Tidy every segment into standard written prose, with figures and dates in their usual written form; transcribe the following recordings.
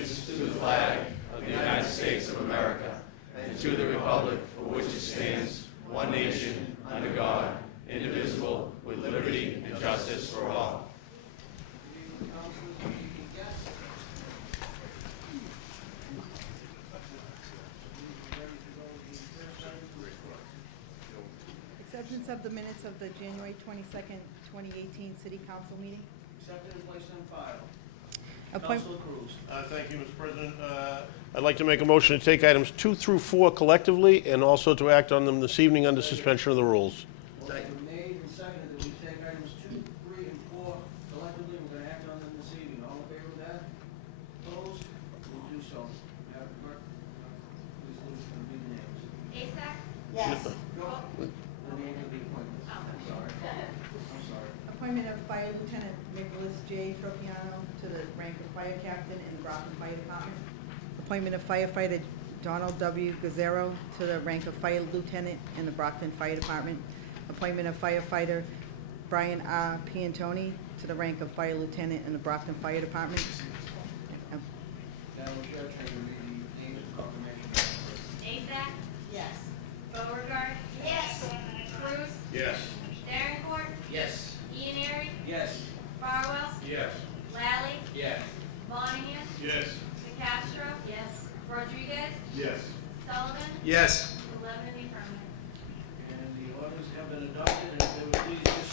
allegiance to the flag of the United States of America and to the republic for which it stands, one nation, under God, indivisible, with liberty and justice for all. Acceptance of the minutes of the January 22nd, 2018 City Council meeting. Accepted and placed on file. Appoint- Councilor Cruz. Thank you, Mr. President. I'd like to make a motion to take items 2 through 4 collectively and also to act on them this evening under suspension of the rules. Motion made and seconded that we take items 2, 3, and 4 collectively. We're going to act on them this evening. All in favor of that? Opposed? We'll do so. Madam Clerk, please read the names. Asak? Yes. The name of the appointment. I'm sorry. Appointment of Fire Lieutenant Nicholas J. Tropiano to the rank of Fire Captain in the Brockton Fire Department. Appointment of firefighter Donald W. Gazzaro to the rank of Fire Lieutenant in the Brockton Fire Department. Appointment of firefighter Brian R. Piantoni to the rank of Fire Lieutenant in the Brockton Fire Department. Madam Chair, can you read the names of confirmation? Asak? Yes. Beauregard? Yes. Cruz? Yes. Davenport? Yes. Ianary? Yes. Farwell? Yes. Lally? Yes. Monahan? Yes. Castro? Yes. Rodriguez? Yes. Sullivan? Yes. 11 in the affirmative. And the orders have been adopted, and if they would please just...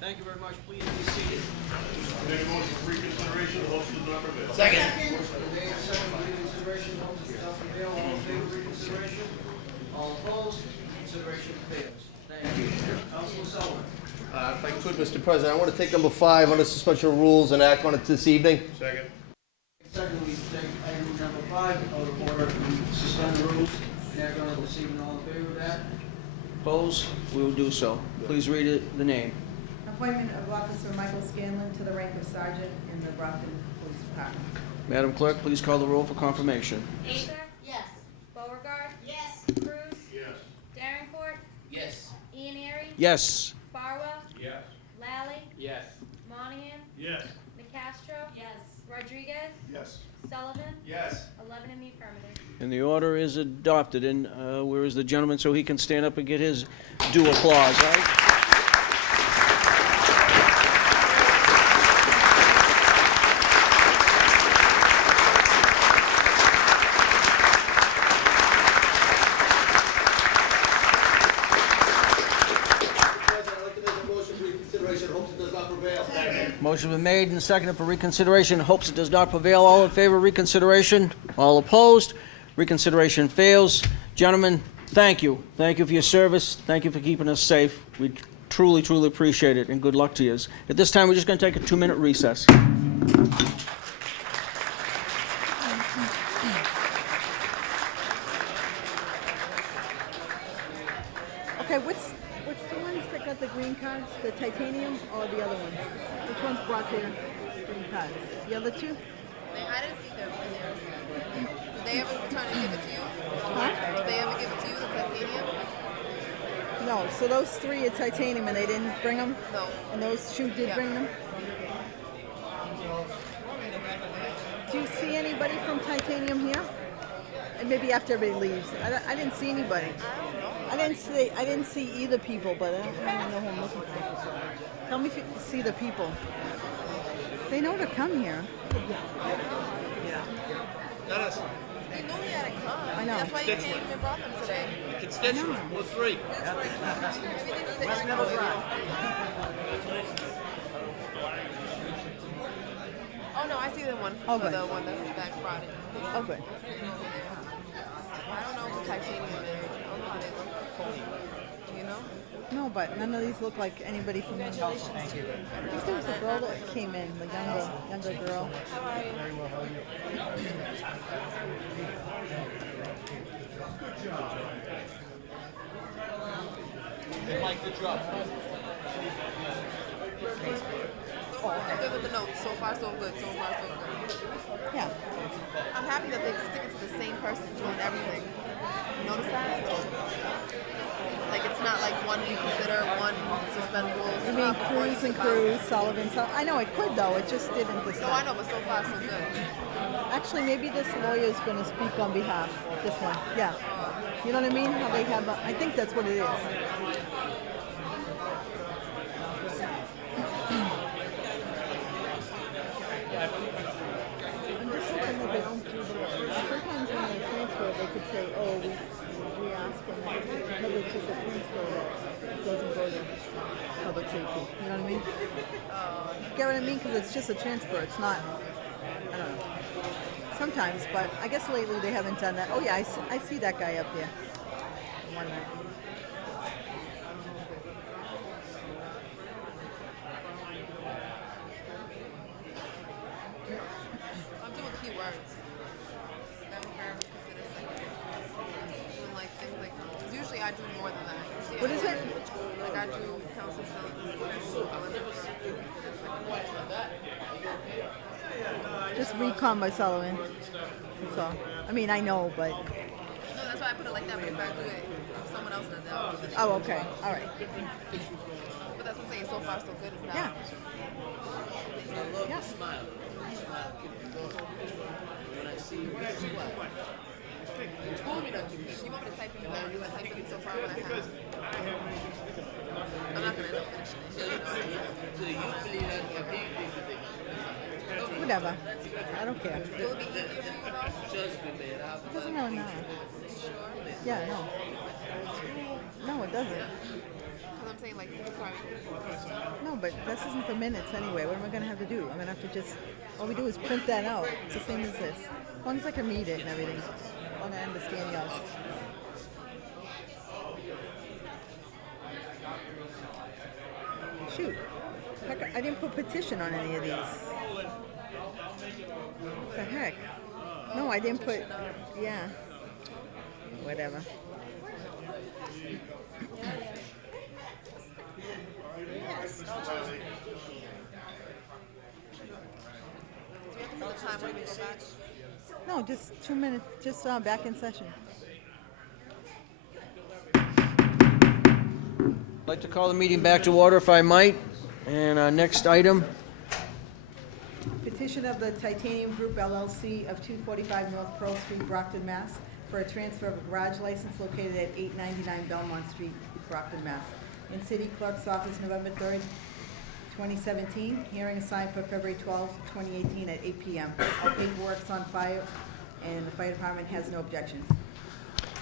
Thank you very much. Please be seated. Make a motion for reconsideration. The motion does not prevail. Second. Motion made, second, reconsideration. Motion does not prevail. All in favor of reconsideration? All opposed? Reconsideration fails. Thank you. Councilor Sullivan. If I could, Mr. President, I want to take number 5 under suspension of rules and act on it this evening. Second. Second, we take item number 5 out of order to suspend the rules and act on it this evening. All in favor of that? Opposed? We will do so. Please read it, the name. Appointment of Officer Michael Scanlon to the rank of Sergeant in the Brockton Police Department. Madam Clerk, please call the roll for confirmation. Asak? Yes. Beauregard? Yes. Cruz? Yes. Davenport? Yes. Ianary? Yes. Farwell? Yes. Lally? Yes. Monahan? Yes. Castro? Yes. Rodriguez? Yes. Sullivan? Yes. 11 in the affirmative. And the order is adopted. And where is the gentleman so he can stand up and get his due applause, right? President, I'd like to make a motion for reconsideration. Hopes it does not prevail. Motion been made and seconded for reconsideration. Hopes it does not prevail. All in favor of reconsideration? All opposed? Reconsideration fails. Gentlemen, thank you. Thank you for your service. Thank you for keeping us safe. We truly, truly appreciate it, and good luck to you. At this time, we're just going to take a 2-minute recess. Okay, what's the ones that got the green cards? The titanium or the other one? Which one's brought their green cards? The other two? I didn't see them in there. Did they ever return and give it to you? Huh? Did they ever give it to you, the titanium? No, so those 3 are titanium and they didn't bring them? No. And those 2 did Yeah. bring them? Do you see anybody from titanium here? And maybe after everybody leaves. I didn't see anybody. I didn't see either people, but I don't know who I'm looking for. Tell me if you see the people. They know to come here. Not us. You knew he had to come. I know. That's why you came and brought them today. Constituents, we're 3. Everything's never brought. Oh no, I see the one Oh, for good. the one that brought it. Oh, good. I don't know if titanium is. I don't know how they look. Do you know? No, but none of these look like anybody from here. Thank you. I think there was a girl that came in, the younger girl. How are you? Good with the notes. So far, so good. So far, so good. Yeah. I'm happy that they're sticking to the same person doing everything. Notice that? Like, it's not like one reconsider, one suspend rules. I mean, Cruz and Cruz, Sullivan. So I know it could though. It just didn't this No, time. I know, but so far, so good. Actually, maybe this lawyer is going to speak on behalf. This one. Yeah. You know what I mean? How they have. I think that's what it is. I'm just hoping that they don't do the. Sometimes when they transfer, they could say, "Oh, we asked them." Maybe it's just a transfer that doesn't go to public safety. You know what I mean? Get what I mean? Because it's just a transfer. It's not. I don't know. Sometimes, but I guess lately they haven't done that. Oh yeah, I see that guy up there. One minute. I'm doing keywords. Then fair, consider second. Doing like things like, 'cause usually I do more than that. Usually What is it? Like I do council Just recon by Sullivan. That's all. I mean, I know, but. No, that's why I put it like that. But if I do it, if someone else does it, I'll do it. Oh, okay. All right. But that's what I'm saying. So far, so good. Is that? Yeah. Yeah. You want me to type in that? You type in so far what I have. I'm not gonna end up finishing it. Whatever. I don't care. Will it be easier for you though? It doesn't really matter. Yeah, no. No, it doesn't. Because I'm saying like you could probably. No, but this isn't the minutes anyway. What am I going to have to do? I'm going to have to just. All we do is print that out. It's the same as this. As long as I can read it and everything. As long as I understand yours. Shoot. Heck, I didn't put petition on any of these. What the heck? No, I didn't put. Yeah. Whatever. The time when we go back. No, just 2 minutes. Just back in session. I'd like to call the meeting back to order if I might. And our next item, Petition of the Titanium Group LLC of 245 North Pearl Street, Brockton, Mass. for a transfer of a garage license located at 899 Belmont Street, Brockton, Mass. In City Clerk's Office, November 3rd, 2017. Hearing assigned for February 12th, 2018 at 8 p.m. All paperwork's on file, and the fire department has no objections.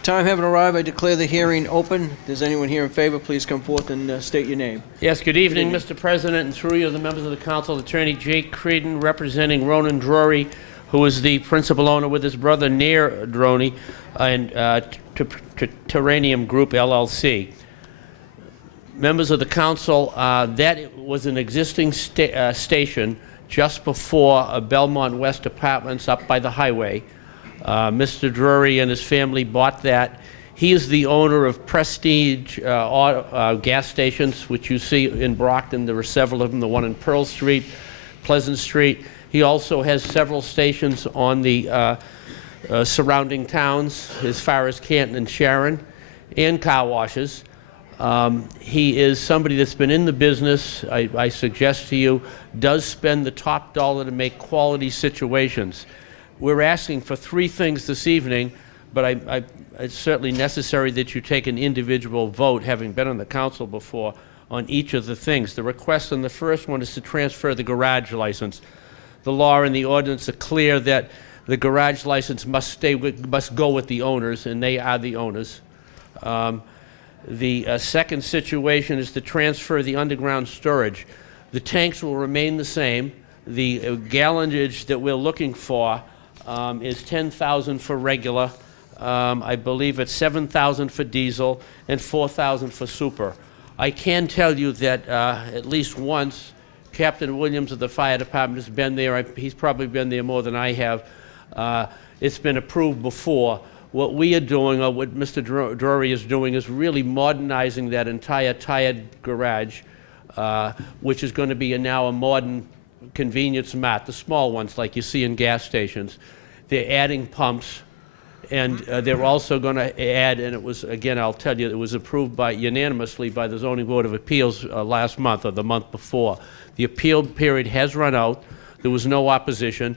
time having arrived, I declare the hearing open. If there's anyone here in favor, please come forth and state your name. Yes, good evening, Mr. President, and through you, the members of the council, Attorney Jake Creedon, representing Ronan Drury, who is the principal owner with his brother Nair Droney, and Terranium Group LLC. Members of the council, that was an existing station just before Belmont West Apartments up by the highway. Mr. Drury and his family bought that. He is the owner of Prestige gas stations, which you see in Brockton. There are several of them, the one in Pearl Street, Pleasant Street. He also has several stations on the surrounding towns as far as Canton and Sharon, and car washes. He is somebody that's been in the business, I suggest to you, does spend the top dollar to make quality situations. We're asking for three things this evening, but it's certainly necessary that you take an individual vote, having been on the council before, on each of the things. The request on the first one is to transfer the garage license. The law and the ordinance are clear that the garage license must go with the owners, and they are the owners. The second situation is to transfer the underground storage. The tanks will remain the same. The gallonage that we're looking for is 10,000 for regular. I believe it's 7,000 for diesel and 4,000 for super. I can tell you that at least once, Captain Williams of the fire department has been there. He's probably been there more than I have. It's been approved before. what we are doing, or what Mr. Drury is doing, is really modernizing that entire tired garage, which is going to be now a modern convenience mart, the small ones like you see in gas stations. They're adding pumps, and they're also going to add, and it was, again, I'll tell you, it was approved unanimously by the Zoning Board of Appeals last month or the month before. The appeal period has run out. There was no opposition.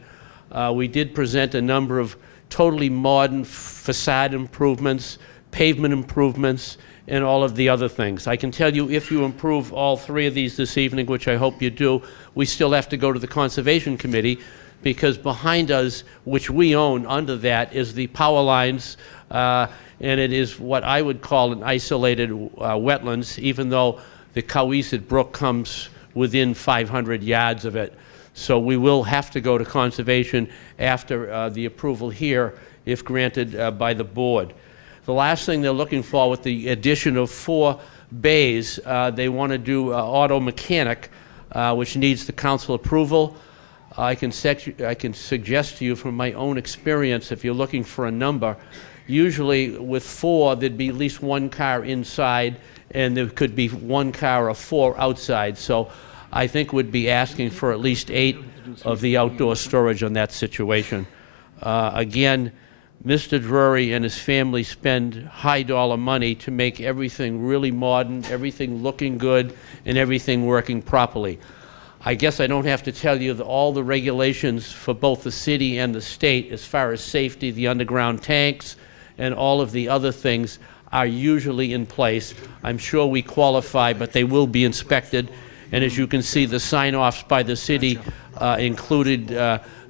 We did present a number of totally modern facade improvements, pavement improvements, and all of the other things. I can tell you, if you improve all three of these this evening, which I hope you do, we still have to go to the Conservation Committee, because behind us, which we own under that, is the power lines, and it is what I would call an isolated wetlands, even though the Cohasset Brook comes within 500 yards of it. So we will have to go to Conservation after the approval here, if granted by the board. The last thing they're looking for with the addition of 4 bays, they want to do auto mechanic, which needs the council approval. I can suggest to you from my own experience, if you're looking for a number, usually with 4, there'd be at least 1 car inside, and there could be 1 car or 4 outside. So I think we'd be asking for at least 8 of the outdoor storage on that situation. Again, Mr. Drury and his family spend high-dollar money to make everything really modern, everything looking good, and everything working properly. I guess I don't have to tell you that all the regulations for both the city and the state, as far as safety, the underground tanks, and all of the other things are usually in place. I'm sure we qualify, but they will be inspected. And as you can see, the sign-offs by the city included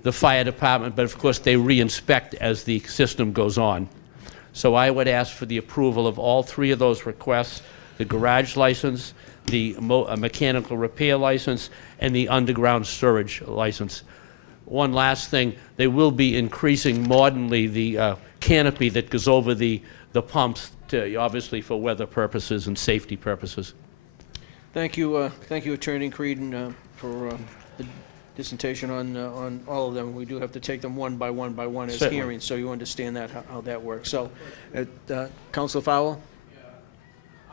the fire department, but of course they re-inspect as the system goes on. So I would ask for the approval of all 3 of those requests: the garage license, the mechanical repair license, and the underground storage license. One last thing, they will be increasing modernly the canopy that goes over the pumps, to, obviously for weather purposes and safety purposes. Thank you, Attorney Creedon, for the dissertation on all of them. We do have to take them one by one as Certainly. hearings, so you understand that, how that works. So, Councilor Fowle?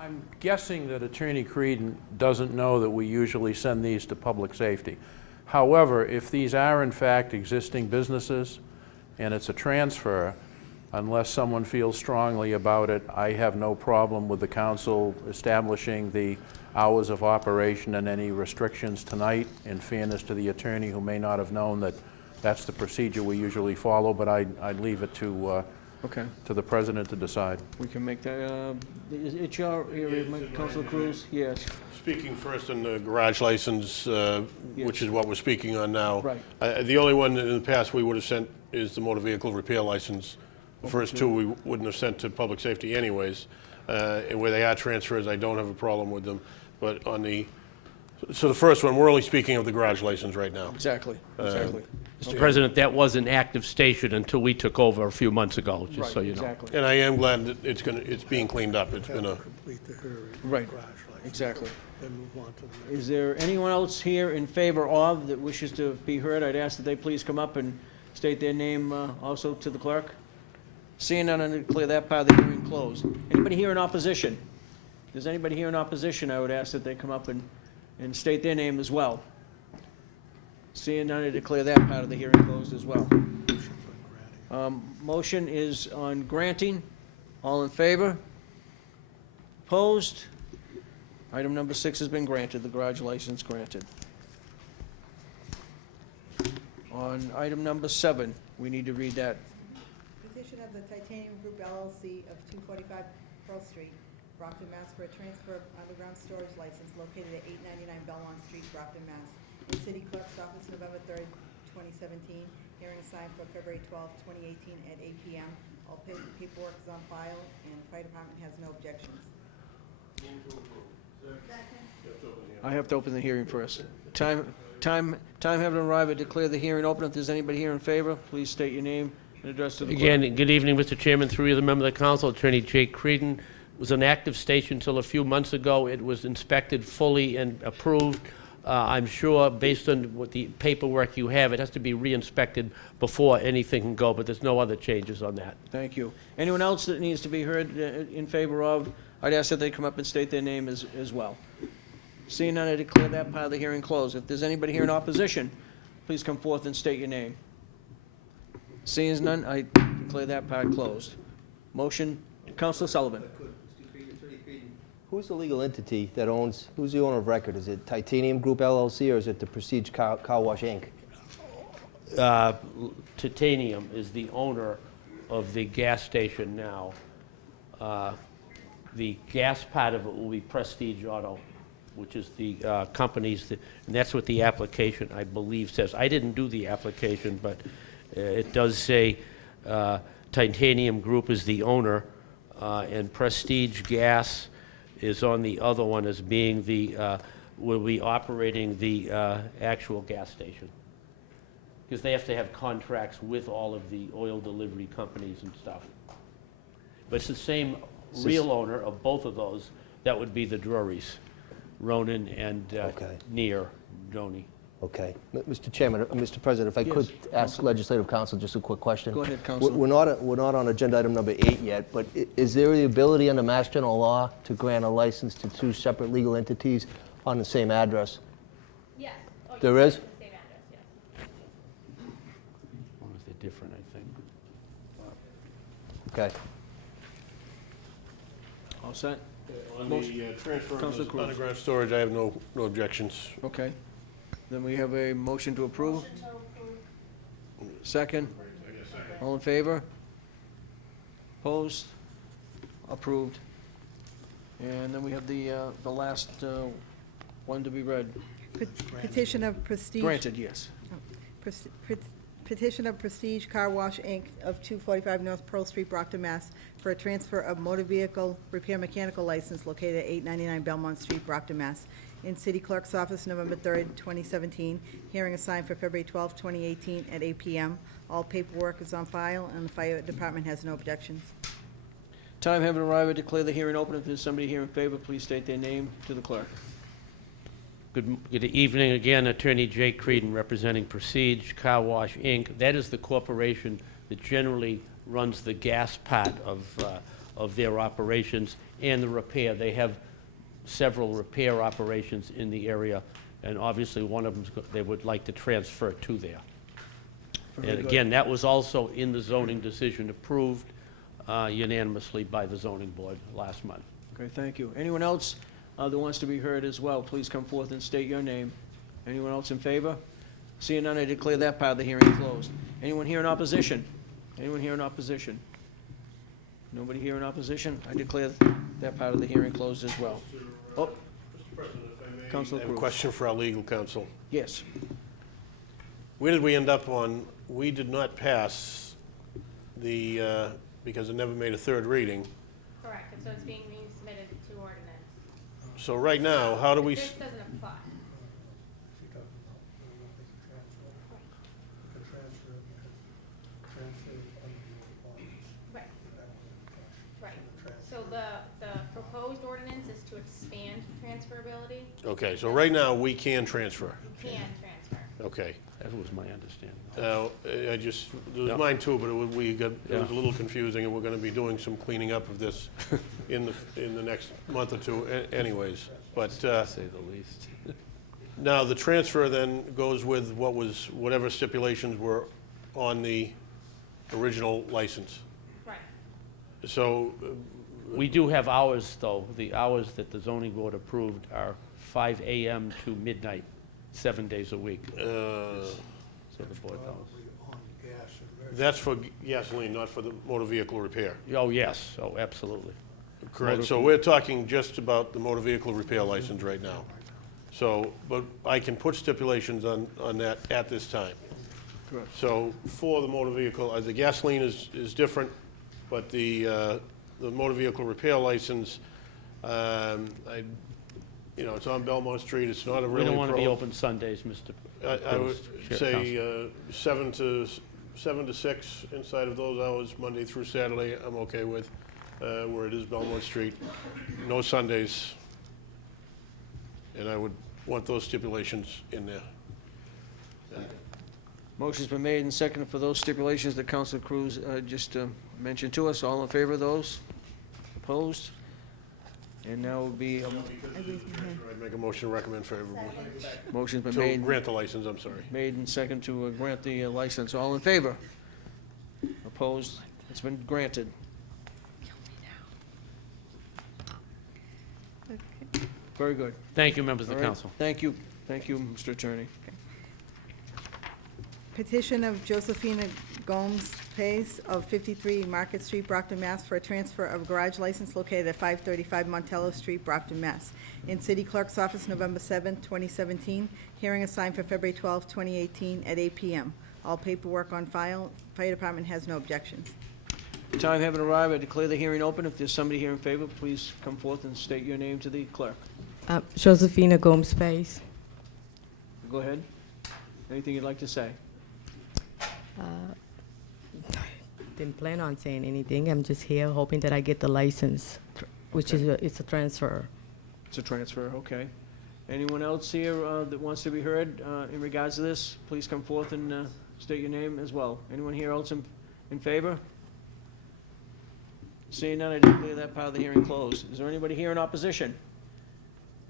I'm guessing that Attorney Creedon doesn't know that we usually send these to public safety. However, if these are in fact existing businesses and it's a transfer, unless someone feels strongly about it, I have no problem with the council establishing the hours of operation and any restrictions tonight, in fairness to the attorney who may not have known that that's the procedure we usually follow, but I'd leave it to Okay, the president to decide. we can make that, it's your area, Councilor Cruz? Yes. Speaking first on the garage license, which is what we're speaking on now. Right. The only one in the past we would have sent is the motor vehicle repair license. The first 2 we wouldn't have sent to public safety anyways. And where they are transfers, I don't have a problem with them. But on so the first one, we're only speaking of the garage license right now. Exactly, exactly. Mr. President, that was an active station until we took over a few months ago, just so Right, you know. exactly. And I am glad that it's being cleaned up. It's been a, Right, exactly. Is there anyone else here in favor of that wishes to be heard? I'd ask that they please come up and state their name also to the clerk. Seeing none, I declare that part of the hearing closed. Anybody here in opposition? If there's anybody here in opposition, I would ask that they come up and state their name as well. Seeing none, I declare that part of the hearing closed as well. Motion is on granting. All in favor? Opposed? Item number 6 has been granted, the garage license granted. On item number 7, we need to read that. Petition of the Titanium Group LLC of 245 Pearl Street, Brockton, Mass. for a transfer of underground storage license located at 899 Belmont Street, Brockton, Mass. In City Clerk's Office, November 3rd, 2017. Hearing assigned for February 12th, 2018 at 8 p.m. All paperwork is on file, and the fire department has no objections. I have to open the hearing first. Time having arrived, I declare the hearing open. If there's anybody here in favor, please state your name and address to the clerk. Again, good evening, Mr. Chairman, through you, the member of the council, Attorney Jake Creedon. It was an active station until a few months ago. It was inspected fully and approved. I'm sure, based on what the paperwork you have, it has to be re-inspected before anything can go, but there's no other changes on that. Thank you. Anyone else that needs to be heard in favor of? I'd ask that they come up and state their name as well. Seeing none, I declare that part of the hearing closed. If there's anybody here in opposition, please come forth and state your name. Seeing none, I declare that part closed. Motion, Councilor Sullivan. Who's the legal entity that owns, who's the owner of record? Is it Titanium Group LLC or is it the Prestige Car Wash, Inc.? Titanium is the owner of the gas station now. The gas part of it will be Prestige Auto, which is the companies, and that's what the application, I believe, says. I didn't do the application, but it does say Titanium Group is the owner, and Prestige Gas is on the other one as being the, will be operating the actual gas station. Because they have to have contracts with all of the oil delivery companies and stuff. But it's the same real owner of both of those. That would be the Drurys, Ronan and Near Droney. Okay. Mr. Chairman, Mr. President, if I could ask Legislative Counsel just a quick question. Go ahead, Counsel. We're not on agenda item number 8 yet, but is there the ability under Mass General Law to grant a license to 2 separate legal entities on the same address? Yes. Oh, There yes, is? the same address, yes. As long as they're different, I think. Okay. All set? On the transfer of Councilor the Cruz. underground storage, I have no objections. Okay. Then we have a motion to approve. Second? All in favor? Opposed? Approved. And then we have the last one to be read. Petition of Prestige. Granted, yes. Petition of Prestige Car Wash, Inc. of 245 North Pearl Street, Brockton, Mass. for a transfer of motor vehicle repair mechanical license located at 899 Belmont Street, Brockton, Mass. In City Clerk's Office, November 3rd, 2017. Hearing assigned for February 12th, 2018 at 8 p.m. All paperwork is on file, and the fire department has no objections. Time having arrived, I declare the hearing open. If there's somebody here in favor, please state their name to the clerk. Good evening again, Attorney Jake Creedon, representing Prestige Car Wash, Inc. That is the corporation that generally runs the gas part of their operations and the repair. They have several repair operations in the area, and obviously one of them they would like to transfer to there. And again, that was also in the zoning decision approved unanimously by the zoning board last month. Okay, thank you. Anyone else that wants to be heard as well, please come forth and state your name. Anyone else in favor? Seeing none, I declare that part of the hearing closed. Anyone here in opposition? Anyone here in opposition? Nobody here in opposition? I declare that part of the hearing closed as well. Oh, Mr. President, if I may, Councilor I have a Cruz. question for our legal counsel. yes. Where did we end up on, we did not pass the, because it never made a third reading. Correct, and so it's being resubmitted to ordinance. So right now, how do we, This doesn't apply. Right. Right. So the proposed ordinance is to expand transferability. okay, so right now, we can transfer. You can transfer. Okay. That was my understanding. Now, I just, it was Yeah. mine too, but it was, it was a Yeah. little confusing, and we're gonna be doing some cleaning up of this in the next month or two anyways. But, To say the least. now, the transfer then goes with whatever stipulations were on the original license. Right. So, We do have hours, though. The hours that the zoning board approved are 5 a.m. to midnight, 7 days a week. So the board knows. that's for gasoline, not for the motor vehicle repair. Oh, yes, oh, absolutely. Correct, so we're talking just about the motor vehicle repair license right now. So, but I can put stipulations on that at this time. Correct. So for the motor vehicle, the gasoline is different, but the motor vehicle repair license, it's on Belmont Street, it's not a really. We don't want to be open Sundays, Mr. I would Chair say 7 to 6 inside of those hours, Monday through Saturday, I'm okay with, where it is Belmont Street. No Sundays. And I would want those stipulations in there. Motion's been made and seconded for those stipulations that Councilor Cruz just mentioned to us. All in favor of those? Opposed? And now would be, I'd make a motion to recommend favorably. motion's been To made, grant the license, I'm sorry. made and second to grant the license. All in favor? Opposed? It's been granted. Very good. Thank you, members of All the right. council. Thank you. Thank you, Mr. Attorney. Petition of Josephina Gomes Pace of 53 Market Street, Brockton, Mass. For a transfer of garage license located at 535 Montello Street, Brockton, Mass. In City Clerk's Office, November 7, 2017. Hearing assigned for February 12, 2018, at 8 p.m. All paperwork on file. Fire Department has no objections. Time having arrived, I declare the hearing open. If there's somebody here in favor, please come forth and state your name to the clerk. Josephina Gomes Pace. Go ahead. Anything you'd like to say? Didn't plan on saying anything. I'm just here hoping that I get the license, which is it's a transfer. It's a transfer, okay. Anyone else here that wants to be heard in regards to this? Please come forth and state your name as well. Anyone here else in favor? Seeing none, I declare that part of the hearing closed. Is there anybody here in opposition?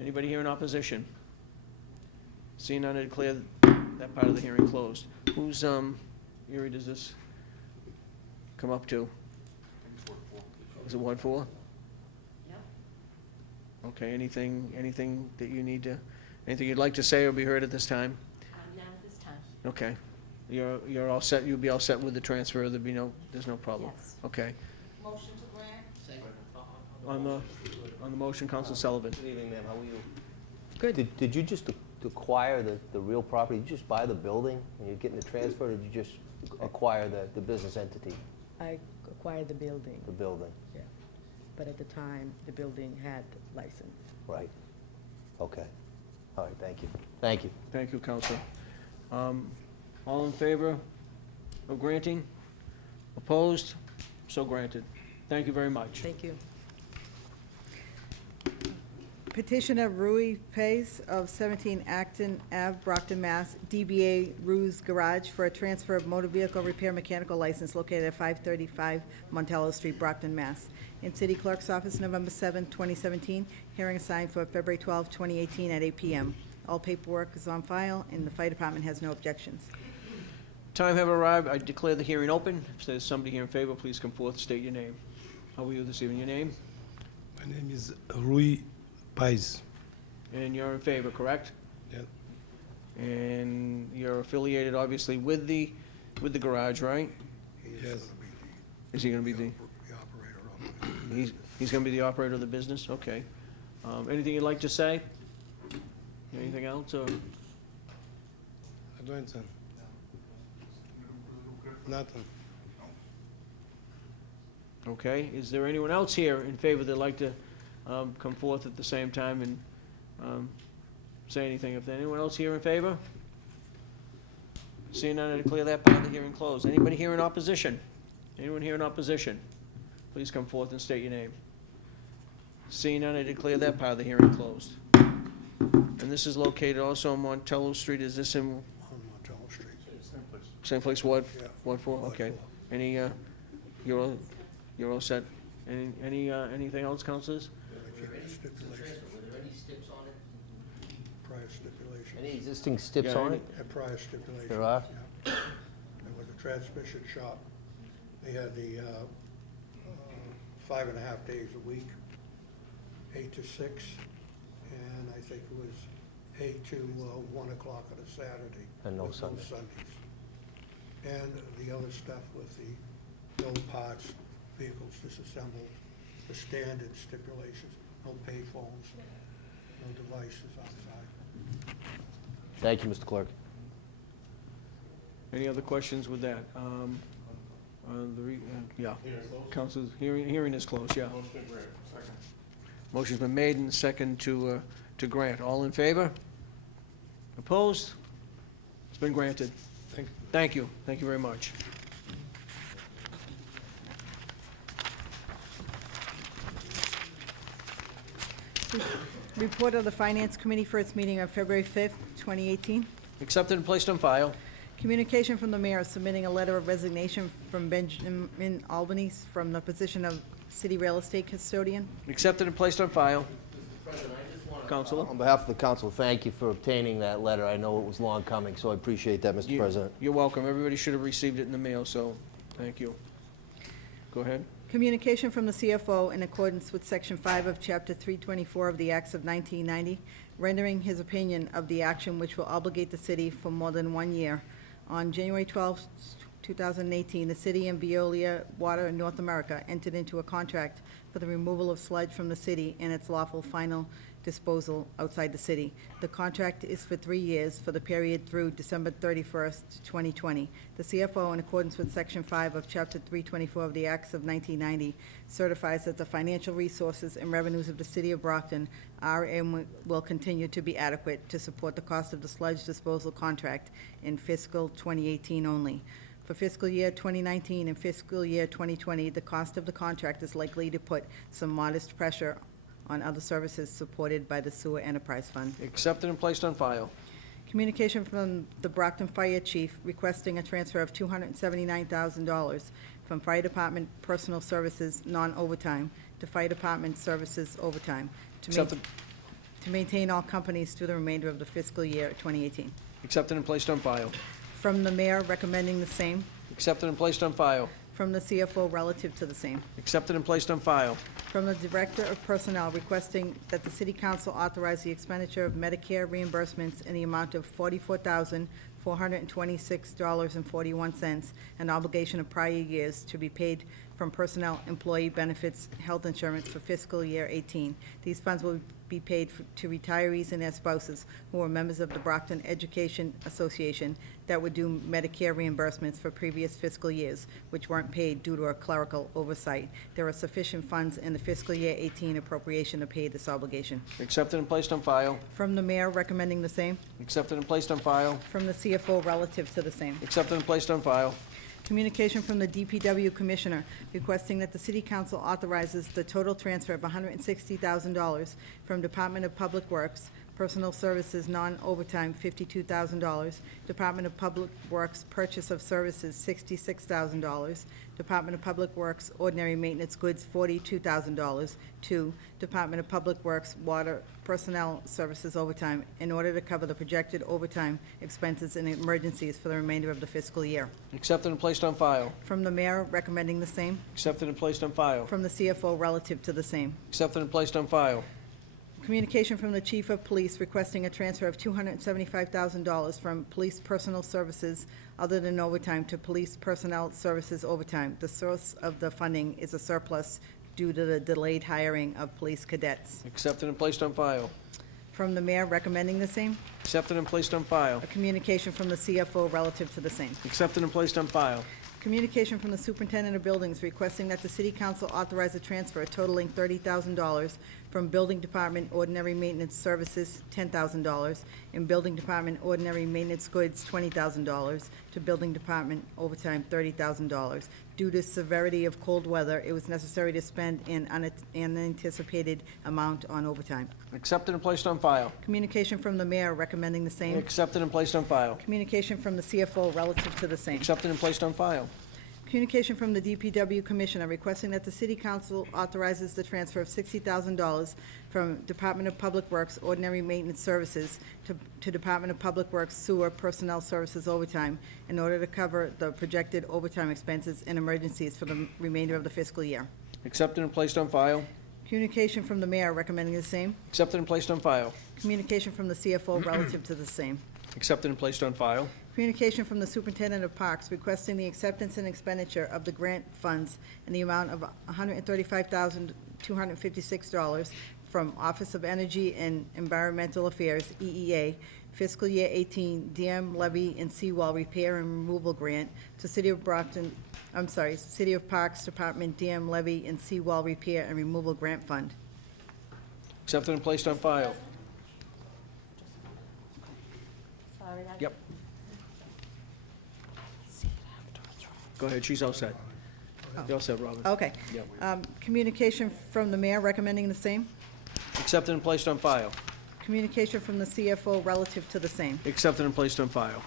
Anybody here in opposition? Seeing none, I declare that part of the hearing closed. Whose area does this come up to? Is it Ward 4? Okay, anything that you need to, anything you'd like to say or be heard at this time? Not at this time. Okay. You're all set, you'll be all set with the transfer, there's no problem? Yes. Okay. Motion to grant? On the motion, Council Sullivan. Good evening, ma'am. How are you? Good. Did you just acquire the real property? Did you just buy the building and you're getting the transfer, or did you just acquire the business entity, I acquired the building, the building? yeah. But at the time, the building had license. Right. Okay. All right, thank you. Thank you. Thank you, Council. All in favor of granting? Opposed? So granted. Thank you very much. Thank you. Petition of Rui Pace of 17 Acton Ave, Brockton, Mass. DBA Rue's Garage for a transfer of motor vehicle repair mechanical license located at 535 Montello Street, Brockton, Mass. In City Clerk's Office, November 7, 2017. Hearing assigned for February 12, 2018, at 8 p.m. All paperwork is on file, and the Fire Department has no objections. Time have arrived. I declare the hearing open. If there's somebody here in favor, please come forth, state your name. How are you this evening? Your name? My name is Rui Pais. And you're in favor, correct? Yeah. And you're affiliated, obviously, with the garage, right? Yes. Is he gonna be the, operator of it. he's gonna be the operator of the business? Okay. Anything you'd like to say? Anything else, or? Adventure. Nothing. Okay, is there anyone else here in favor that'd like to come forth at the same time and say anything? If there's anyone else here in favor? Seeing none, I declare that part of the hearing closed. Anybody here in opposition? Anyone here in opposition? Please come forth and state your name. Seeing none, I declare that part of the hearing closed. And this is located also on Montello Street. Is this in On Montello Street. same place, Ward Yeah. 4? Ward Okay. 4. Any, you're all set? Anything else, councilors? Stipulation, prior stipulation. Any existing steps Yeah, on any- it? And prior stipulation. There are? Yeah. There was a transmission shop. They had the 5.5 days a week, 8 to 6, and I think it was 8 to 1 o'clock on a Saturday. And no with Sunday. Sundays. And the other stuff with the no parts, vehicles disassembled, the standard stipulations, no payphones, no devices outside. Thank you, Mr. Clerk. Any other questions with that? Yeah. Council's, hearing is closed, yeah. Motion's been made and second to grant. All in favor? Opposed? It's been granted. Thank you. Thank you very much. Report of the Finance Committee for its meeting on February 5th, 2018. Accepted and placed on file. Communication from the mayor submitting a letter of resignation from Benjamin Albany from the position of city real estate custodian. Accepted and placed on file. Counselor? On behalf of the council, thank you for obtaining that letter. I know it was long coming, so I appreciate that, Mr. President. You're welcome. Everybody should have received it in the mail, so thank you. Go ahead. Communication from the CFO in accordance with Section 5 of Chapter 324 of the Acts of 1990, rendering his opinion of the action which will obligate the city for more than 1 year. On January 12, 2018, the city and Veolia Water North America entered into a contract for the removal of sludge from the city and its lawful final disposal outside the city. The contract is for 3 years for the period through December 31st, 2020. The CFO, in accordance with Section 5 of Chapter 324 of the Acts of 1990, certifies that the financial resources and revenues of the city of Brockton are and will continue to be adequate to support the cost of the sludge disposal contract in fiscal 2018 only. For fiscal year 2019 and fiscal year 2020, the cost of the contract is likely to put some modest pressure on other services supported by the Sewer Enterprise Fund. Accepted and placed on file. Communication from the Brockton Fire Chief requesting a transfer of $279,000 from Fire Department Personal Services non-overtime to Fire Department Services overtime Accepted. to maintain all companies through the remainder of the fiscal year 2018. Accepted and placed on file. From the mayor recommending the same. Accepted and placed on file. From the CFO relative to the same. Accepted and placed on file. From the Director of Personnel requesting that the City Council authorize the expenditure of Medicare reimbursements in the amount of $44,426.41, an obligation of prior years to be paid from personnel, employee benefits, health insurance for fiscal year 18. These funds will be paid to retirees and their spouses who are members of the Brockton Education Association that would do Medicare reimbursements for previous fiscal years, which weren't paid due to a clerical oversight. There are sufficient funds in the fiscal year 18 appropriation to pay this obligation. Accepted and placed on file. From the mayor recommending the same. Accepted and placed on file. From the CFO relative to the same. Accepted and placed on file. Communication from the DPW Commissioner requesting that the City Council authorizes the total transfer of $160,000 from Department of Public Works, Personal Services non-overtime $52,000, Department of Public Works Purchase of Services $66,000, Department of Public Works Ordinary Maintenance Goods $42,000, to Department of Public Works Water Personnel Services overtime in order to cover the projected overtime expenses and emergencies for the remainder of the fiscal year. Accepted and placed on file. From the mayor recommending the same. Accepted and placed on file. From the CFO relative to the same. Accepted and placed on file. Communication from the Chief of Police requesting a transfer of $275,000 from Police Personal Services other than overtime to Police Personnel Services overtime. The source of the funding is a surplus due to the delayed hiring of police cadets. Accepted and placed on file. From the mayor recommending the same. Accepted and placed on file. A communication from the CFO relative to the same. Accepted and placed on file. Communication from the Superintendent of Buildings requesting that the City Council authorize a transfer totaling $30,000 from Building Department Ordinary Maintenance Services, $10,000, and Building Department Ordinary Maintenance Goods, $20,000, to Building Department Overtime, $30,000. Due to severity of cold weather, it was necessary to spend an unanticipated amount on overtime. Accepted and placed on file. Communication from the mayor recommending the same. Accepted and placed on file. Communication from the CFO relative to the same. Accepted and placed on file. Communication from the DPW Commissioner requesting that the City Council authorizes the transfer of $60,000 from Department of Public Works Ordinary Maintenance Services to Department of Public Works Sewer Personnel Services overtime in order to cover the projected overtime expenses and emergencies for the remainder of the fiscal year. Accepted and placed on file. Communication from the mayor recommending the same. Accepted and placed on file. Communication from the CFO relative to the same. Accepted and placed on file. Communication from the Superintendent of Parks requesting the acceptance and expenditure of the grant funds in the amount of $135,256 from Office of Energy and Environmental Affairs, EEA, fiscal year 18 dam levee and seawall repair and removal grant to City of Parks Department dam levee and seawall repair and removal grant fund. Accepted and placed on file. Sorry, I- Yep. Go ahead, she's all set. You're all set, Robin. Okay. Yep. Communication from the mayor recommending the same. Accepted and placed on file. Communication from the CFO relative to the same. Accepted and placed on file.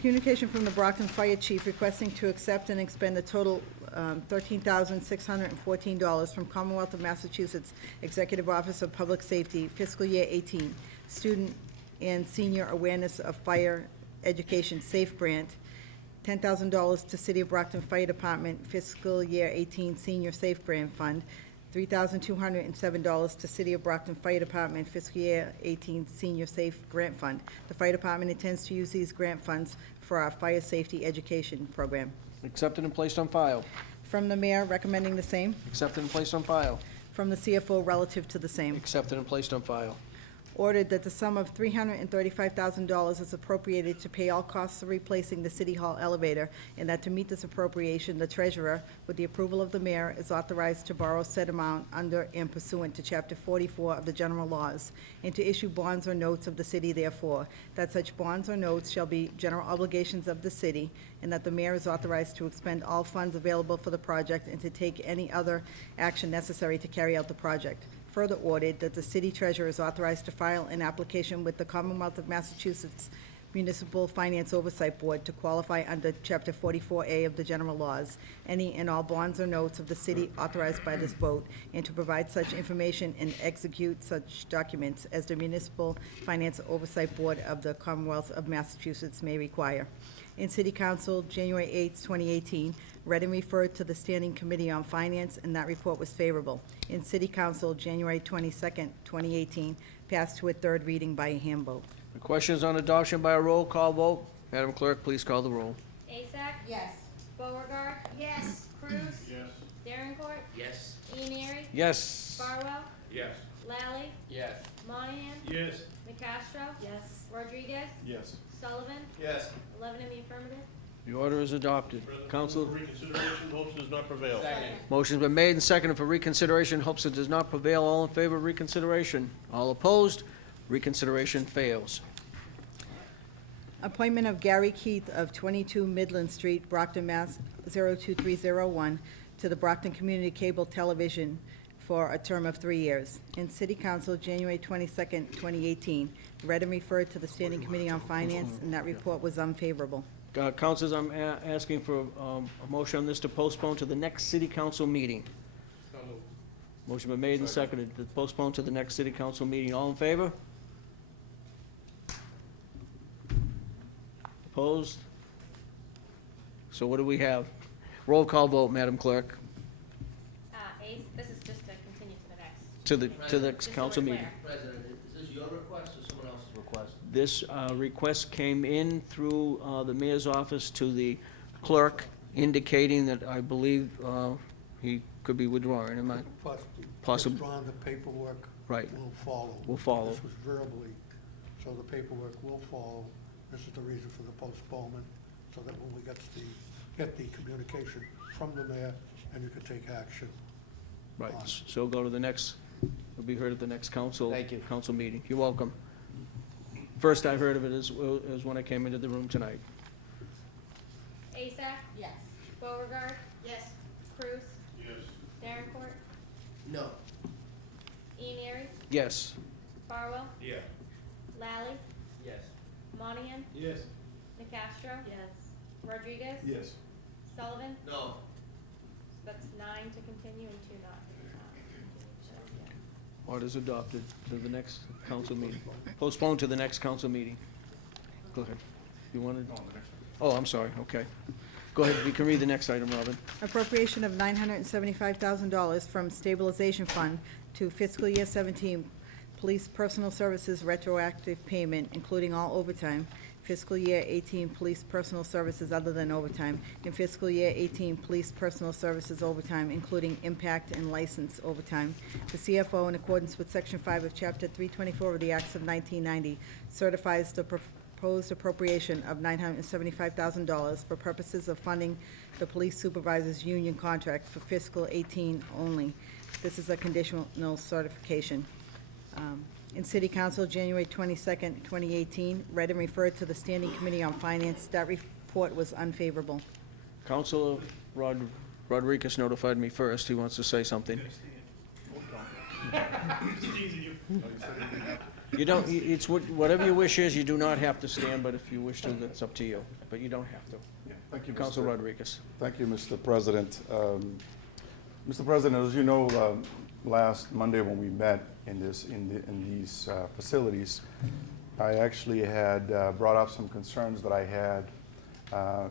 Communication from the Brockton Fire Chief requesting to accept and expend a total $13,614 from Commonwealth of Massachusetts Executive Office of Public Safety fiscal year 18 Student and Senior Awareness of Fire Education SAFE Grant, $10,000 to City of Brockton Fire Department fiscal year 18 Senior Safe Grant Fund, $3,207 to City of Brockton Fire Department fiscal year 18 Senior Safe Grant Fund. The fire department intends to use these grant funds for our fire safety education program. Accepted and placed on file. From the mayor recommending the same. Accepted and placed on file. From the CFO relative to the same. Accepted and placed on file. Ordered that the sum of $335,000 is appropriated to pay all costs of replacing the City Hall elevator, and that to meet this appropriation, the treasurer, with the approval of the mayor, is authorized to borrow said amount under and pursuant to Chapter 44 of the general laws, and to issue bonds or notes of the city therefore, that such bonds or notes shall be general obligations of the city, and that the mayor is authorized to expend all funds available for the project and to take any other action necessary to carry out the project. Further ordered that the city treasurer is authorized to file an application with the Commonwealth of Massachusetts Municipal Finance Oversight Board to qualify under Chapter 44A of the general laws, any and all bonds or notes of the city authorized by this vote, and to provide such information and execute such documents as the Municipal Finance Oversight Board of the Commonwealth of Massachusetts may require. In City Council, January 8, 2018, read and referred to the Standing Committee on Finance, and that report was favorable. In City Council, January 22nd, 2018, passed to a third reading by a hand vote. The question is on adoption by a roll call vote. Madam Clerk, please call the roll. Asak? Yes. Beauregard? Yes. Cruz? Yes. Darrencourt? Yes. Ianieri? Yes. Farwell? Yes. Lally? Yes. Monahan? Yes. Nacastro? Yes. Rodriguez? Yes. Sullivan? Yes. 11 in the affirmative. The order is adopted. Council, Reconsideration, hopes does not prevail. motion's been made and seconded for reconsideration. Hopes it does not prevail. All in favor of reconsideration? All opposed? Reconsideration fails. Appointment of Gary Keith of 22 Midland Street, Brockton, Mass. 02301, to the Brockton Community Cable Television for a term of 3 years. In City Council, January 22nd, 2018, read and referred to the Standing Committee on Finance, and that report was unfavorable. Councilors, I'm asking for a motion on this to postpone to the next city council meeting. Motion been made and seconded to postpone to the next city council meeting. All in favor? Opposed? So what do we have? Roll call vote, Madam Clerk, This is just to continue to the next. to the next Just so council we're meeting. clear. President, is this your request or someone else's request? This request came in through the mayor's office to the clerk, indicating that I believe he could be withdrawing. Am I? Possible. Withdrawn, the paperwork Right. will follow. Will follow. This was verbally, so the paperwork will follow. This is the reason for the postponement, so that when we get the communication from the mayor, and you can take action. Right, so it'll go to the next, it'll be heard at the next council. Thank you. Council meeting. You're welcome. First I heard of it is when I came into the room tonight. Asak? Yes. Beauregard? Yes. Cruz? Yes. Darrencourt? No. Ianieri? Yes. Farwell? Yeah. Lally? Yes. Monahan? Yes. Nacastro? Yes. Rodriguez? Yes. Sullivan? No. That's 9 to continue and 2 not. Order's adopted to the next council meeting. Postponed to the next council meeting. Go ahead. You wanted? Oh, I'm sorry, okay. Go ahead, you can read the next item, Robin. Appropriation of $975,000 from stabilization fund to fiscal year 17 police personal services retroactive payment, including all overtime, fiscal year 18 police personal services other than overtime, and fiscal year 18 police personal services overtime, including impact and license overtime. The CFO, in accordance with Section 5 of Chapter 324 of the Acts of 1990, certifies the proposed appropriation of $975,000 for purposes of funding the police supervisor's union contract for fiscal 18 only. This is a conditional certification. In City Council, January 22nd, 2018, read and referred to the Standing Committee on Finance. That report was unfavorable. Councilor Rodriguez notified me first. He wants to say something. You don't, it's whatever your wish is, you do not have to stand, but if you wish to, that's up to you. But you don't have to. Thank you, Council Mr. Rodriguez. Thank you, Mr. President. Mr. President, as you know, last Monday when we met in these facilities, I actually had brought up some concerns that I had,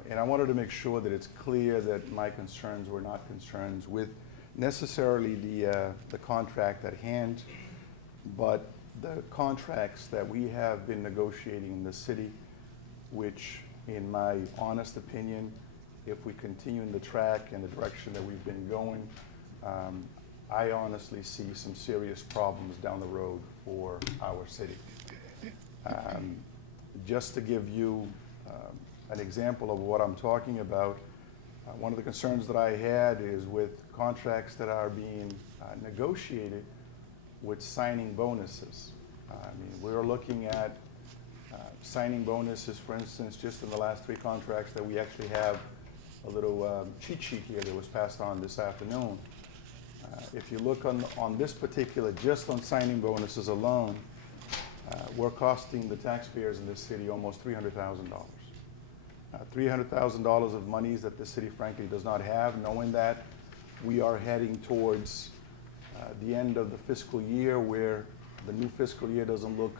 and I wanted to make sure that it's clear that my concerns were not concerns with necessarily the contract at hand, but the contracts that we have been negotiating in the city, which in my honest opinion, if we continue in the track and the direction that we've been going, I honestly see some serious problems down the road for our city. Just to give you an example of what I'm talking about, one of the concerns that I had is with contracts that are being negotiated with signing bonuses. I mean, we're looking at signing bonuses, for instance, just in the last 3 contracts that we actually have a little cheat sheet here that was passed on this afternoon. If you look on this particular, just on signing bonuses alone, we're costing the taxpayers in this city almost $300,000. $300,000 of monies that the city frankly does not have, knowing that we are heading towards the end of the fiscal year, where the new fiscal year doesn't look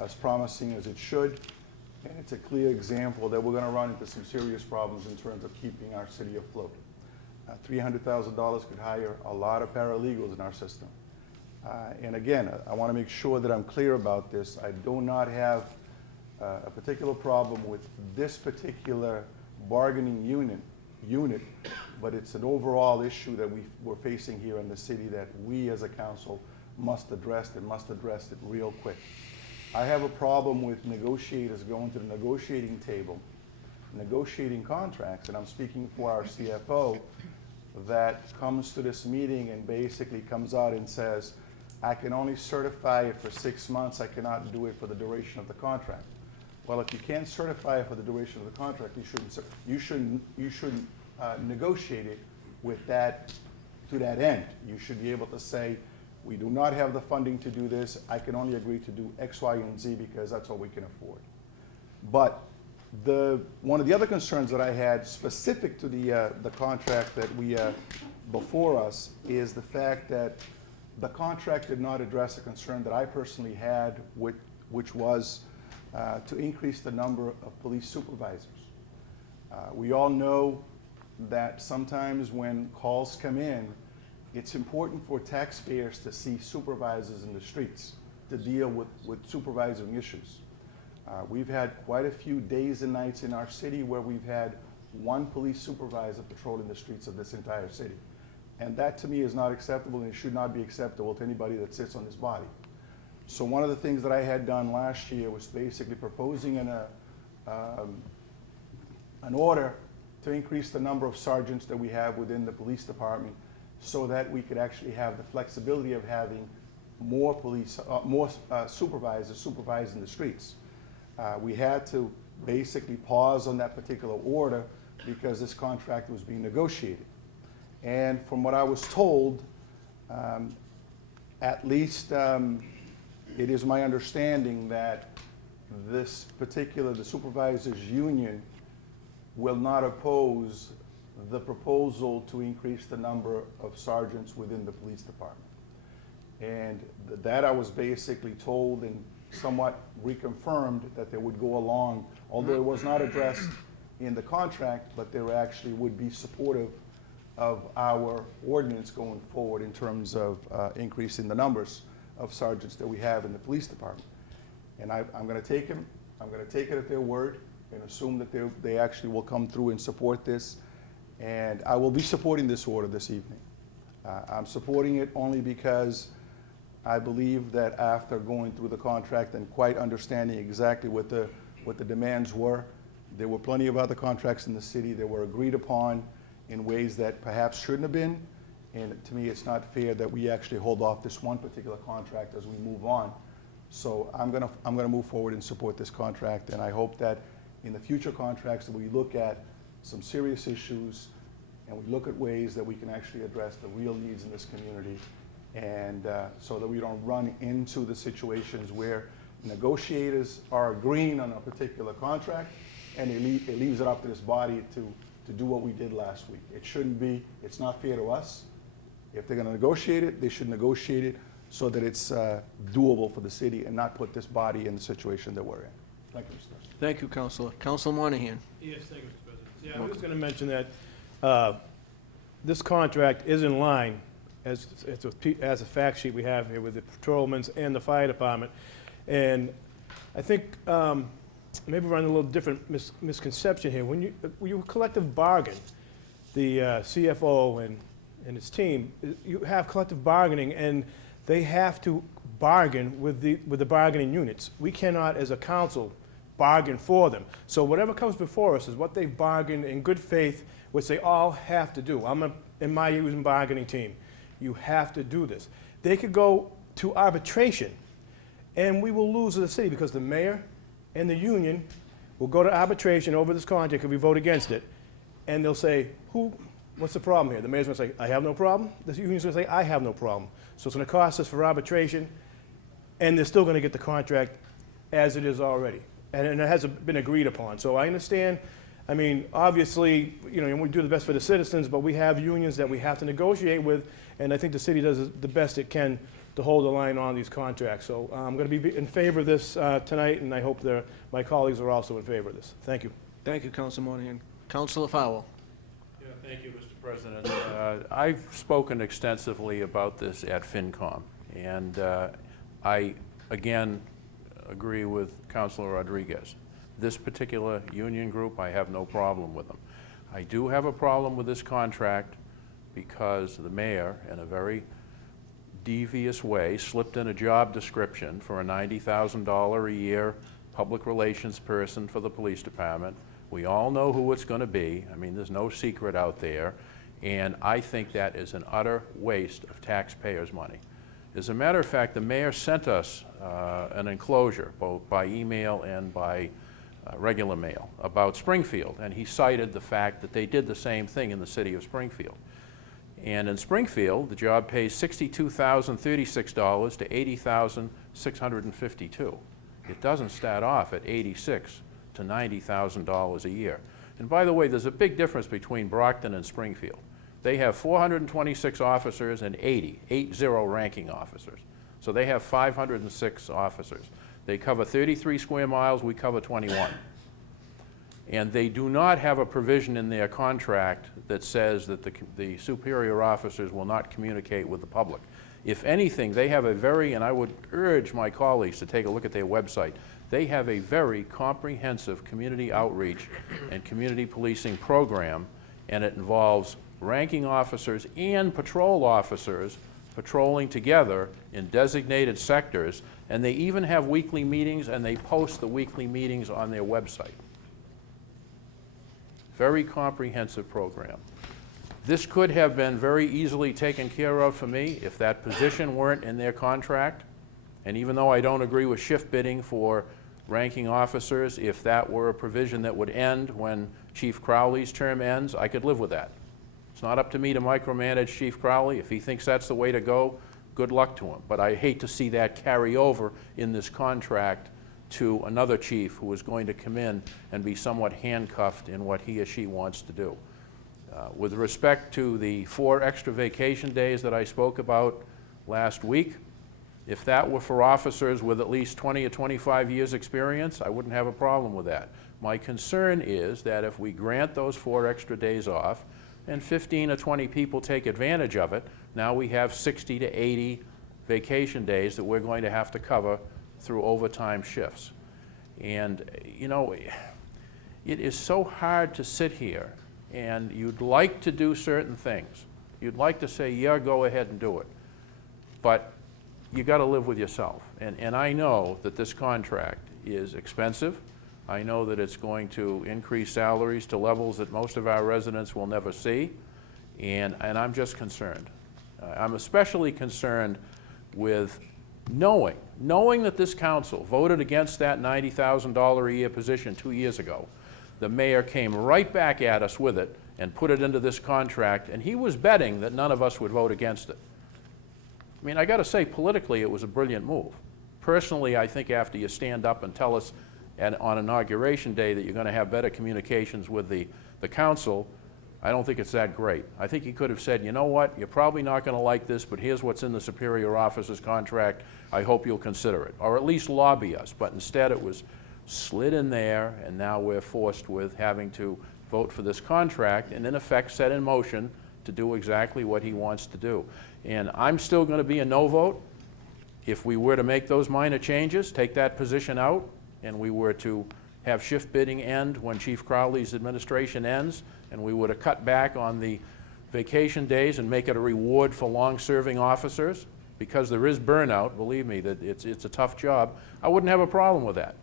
as promising as it should. And it's a clear example that we're going to run into some serious problems in terms of keeping our city afloat. $300,000 could hire a lot of paralegals in our system. And again, I want to make sure that I'm clear about this. I do not have a particular problem with this particular bargaining unit, but it's an overall issue that we're facing here in the city that we as a council must address and must address it real quick. I have a problem with negotiators going to the negotiating table, negotiating contracts, and I'm speaking for our CFO, that comes to this meeting and basically comes out and says, I can only certify it for 6 months, I cannot do it for the duration of the contract. Well, if you can't certify it for the duration of the contract, you shouldn't negotiate it with that, to that end. You should be able to say, we do not have the funding to do this, I can only agree to do X, Y, and Z because that's all we can afford. But one of the other concerns that I had specific to the contract that we before us is the fact that the contract did not address a concern that I personally had, which was to increase the number of police supervisors. We all know that sometimes when calls come in, it's important for taxpayers to see supervisors in the streets to deal with supervising issues. We've had quite a few days and nights in our city where we've had 1 police supervisor patrolling the streets of this entire city. And that to me is not acceptable, and it should not be acceptable to anybody that sits on this body. So one of the things that I had done last year was basically proposing an order to increase the number of sergeants that we have within the police department, so that we could actually have the flexibility of having more supervisors supervising the streets. We had to basically pause on that particular order because this contract was being negotiated. And from what I was told, at least it is my understanding that the supervisors union will not oppose the proposal to increase the number of sergeants within the police department. And that I was basically told and somewhat reconfirmed that they would go along, although it was not addressed in the contract, but they actually would be supportive of our ordinance going forward in terms of increasing the numbers of sergeants that we have in the police department. And I'm going to take it at their word and assume that they actually will come through and support this. And I will be supporting this order this evening. I'm supporting it only because I believe that after going through the contract and quite understanding exactly what the demands were, there were plenty of other contracts in the city that were agreed upon in ways that perhaps shouldn't have been. And to me, it's not fair that we actually hold off this one particular contract as we move on. So I'm gonna move forward and support this contract, and I hope that in the future contracts that we look at some serious issues and we look at ways that we can actually address the real needs in this community, and so that we don't run into the situations where negotiators are agreeing on a particular contract, and it leaves it up to this body to do what we did last week. It shouldn't be. It's not fair to us. If they're going to negotiate it, they should negotiate it so that it's doable for the city and not put this body in the situation that we're in. Thank you, Mr. President. Thank you, Councilor. Councilor Monahan. Yes, thank you, Mr. President. Yeah, I was going to mention that this contract is in line, as a fact sheet we have here with the patrolmen and the fire department. And I think maybe we're on a little different misconception here. When you collective bargain, the CFO and his team, you have collective bargaining, and they have to bargain with the bargaining units. We cannot, as a council, bargain for them. So whatever comes before us is what they've bargained in good faith, which they all have to do. I'm in my union bargaining team. You have to do this. They could go to arbitration, and we will lose the city because the mayor and the union will go to arbitration over this contract if we vote against it, and they'll say, what's the problem here? The mayor's going to say, I have no problem. The union's going to say, I have no problem. So it's going to cost us for arbitration, and they're still going to get the contract as it is already. And it hasn't been agreed upon. So I understand, I mean, obviously, we do the best for the citizens, but we have unions that we have to negotiate with, and I think the city does the best it can to hold the line on these contracts. So I'm going to be in favor of this tonight, and I hope my colleagues are also in favor of this. Thank you. Thank you, Councilor Monahan. Councilor Fowle. Yeah, thank you, Mr. President. I've spoken extensively about this at FinCom, and I, again, agree with Councilor Rodriguez. This particular union group, I have no problem with them. I do have a problem with this contract because the mayor, in a very devious way, slipped in a job description for a $90,000 a year public relations person for the police department. We all know who it's going to be. I mean, there's no secret out there. And I think that is an utter waste of taxpayers' money. As a matter of fact, the mayor sent us an enclosure, both by email and by regular mail, about Springfield, and he cited the fact that they did the same thing in the city of Springfield. And in Springfield, the job pays $62,036 to $80,652. It doesn't start off at $86,000 to $90,000 a year. And by the way, there's a big difference between Brockton and Springfield. They have 426 officers and 80 ranking officers. So they have 506 officers. They cover 33 square miles, we cover 21. And they do not have a provision in their contract that says that the superior officers will not communicate with the public. If anything, they have a very, and I would urge my colleagues to take a look at their website, they have a very comprehensive community outreach and community policing program, and it involves ranking officers and patrol officers patrolling together in designated sectors, and they even have weekly meetings, and they post the weekly meetings on their website. Very comprehensive program. This could have been very easily taken care of for me if that position weren't in their contract, and even though I don't agree with shift bidding for ranking officers, if that were a provision that would end when Chief Crowley's term ends, I could live with that. It's not up to me to micromanage Chief Crowley. If he thinks that's the way to go, good luck to him. But I hate to see that carry over in this contract to another chief who is going to come in and be somewhat handcuffed in what he or she wants to do. With respect to the 4 extra vacation days that I spoke about last week, if that were for officers with at least 20 or 25 years experience, I wouldn't have a problem with that. My concern is that if we grant those 4 extra days off, and 15 or 20 people take advantage of it, now we have 60 to 80 vacation days that we're going to have to cover through overtime shifts. And, it is so hard to sit here and you'd like to do certain things. You'd like to say, yeah, go ahead and do it. But you got to live with yourself. And I know that this contract is expensive. I know that it's going to increase salaries to levels that most of our residents will never see, and I'm just concerned. I'm especially concerned with knowing that this council voted against that $90,000 a year position 2 years ago. The mayor came right back at us with it and put it into this contract, and he was betting that none of us would vote against it. I mean, I got to say, politically, it was a brilliant move. Personally, I think after you stand up and tell us on Inauguration Day that you're going to have better communications with the council, I don't think it's that great. I think he could have said, you know what, you're probably not going to like this, but here's what's in the superior officer's contract. I hope you'll consider it, or at least lobby us. But instead, it was slid in there, and now we're forced with having to vote for this contract and in effect set in motion to do exactly what he wants to do. And I'm still going to be a no vote. If we were to make those minor changes, take that position out, and we were to have shift bidding end when Chief Crowley's administration ends, and we were to cut back on the vacation days and make it a reward for long-serving officers, because there is burnout, believe me, that it's a tough job, I wouldn't have a problem with that.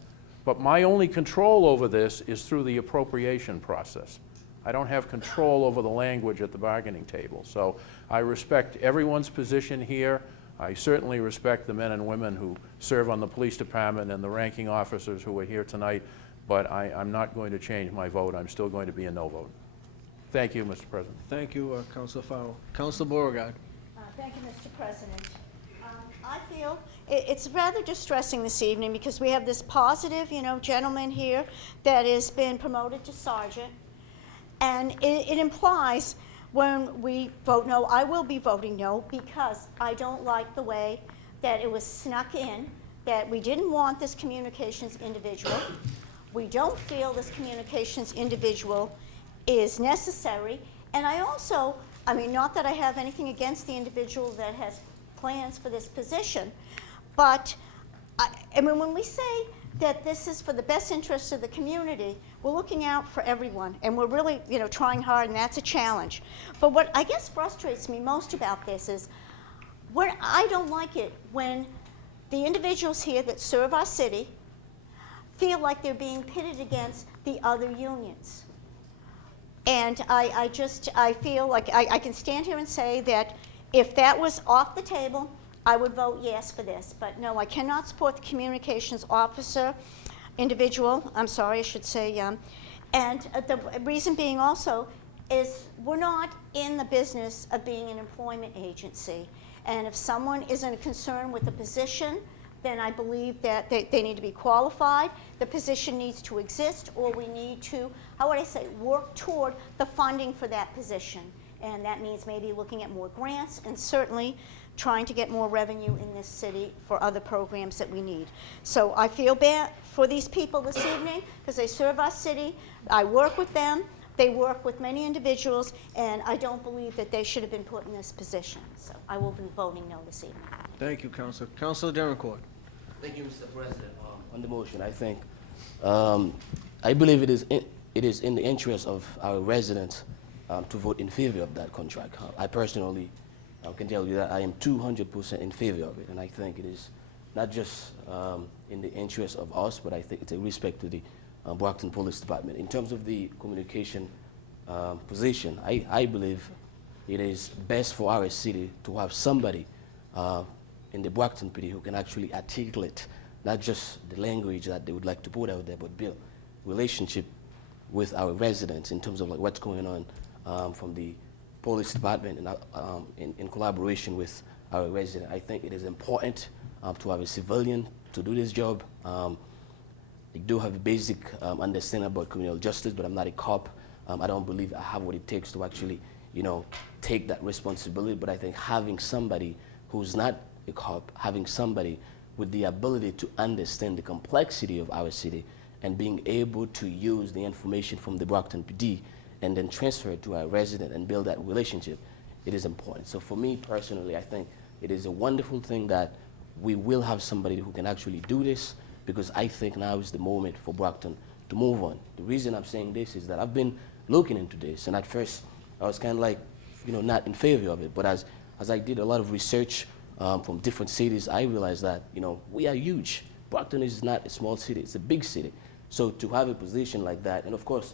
But my only control over this is through the appropriation process. I don't have control over the language at the bargaining table. So I respect everyone's position here. I certainly respect the men and women who serve on the police department and the ranking officers who are here tonight, but I'm not going to change my vote. I'm still going to be a no vote. Thank you, Mr. President. Thank you, Councilor Farrell. Councilor Beauregard. Thank you, Mr. President. I feel it's rather distressing this evening because we have this positive, gentleman here that has been promoted to sergeant, and it implies when we vote no, I will be voting no because I don't like the way that it was snuck in, that we didn't want this communications individual. We don't feel this communications individual is necessary, and I also, not that I have anything against the individual that has plans for this position, but when we say that this is for the best interest of the community, we're looking out for everyone, and we're really, trying hard, and that's a challenge. But what I guess frustrates me most about this is when I don't like it when the individuals here that serve our city feel like they're being pitted against the other unions. And I feel like I can stand here and say that if that was off the table, I would vote yes for this. But no, I cannot support the communications officer individual. I'm sorry, I should say. And the reason being also is we're not in the business of being an employment agency. And if someone isn't concerned with the position, then I believe that they need to be qualified. The position needs to exist, or we need to, how would I say, work toward the funding for that position. And that means maybe looking at more grants and certainly trying to get more revenue in this city for other programs that we need. So I feel bad for these people this evening because they serve our city. I work with them. They work with many individuals, and I don't believe that they should have been put in this position. So I will be voting no this evening. Thank you, Councilor. Councilor Derncourt. Thank you, Mr. President. On the motion, I think, I believe it is in the interest of our residents to vote in favor of that contract. I personally can tell you that I am 200% in favor of it, and I think it is not just in the interest of us, but I think it's a respect to the Brockton Police Department. In terms of the communication position, I believe it is best for our city to have somebody in the Brockton PD who can actually articulate not just the language that they would like to put out there, but build relationship with our residents in terms of like what's going on from the police department and in collaboration with our residents. I think it is important to have a civilian to do this job. I do have a basic understanding about criminal justice, but I'm not a cop. I don't believe I have what it takes to actually, take that responsibility. But I think having somebody who's not a cop, having somebody with the ability to understand the complexity of our city and being able to use the information from the Brockton PD and then transfer it to our resident and build that relationship, it is important. So for me personally, I think it is a wonderful thing that we will have somebody who can actually do this, because I think now is the moment for Brockton to move on. The reason I'm saying this is that I've been looking into this, and at first I was kind of like, not in favor of it, but as I did a lot of research from different cities, I realized that, we are huge. Brockton is not a small city, it's a big city. So to have a position like that, and of course,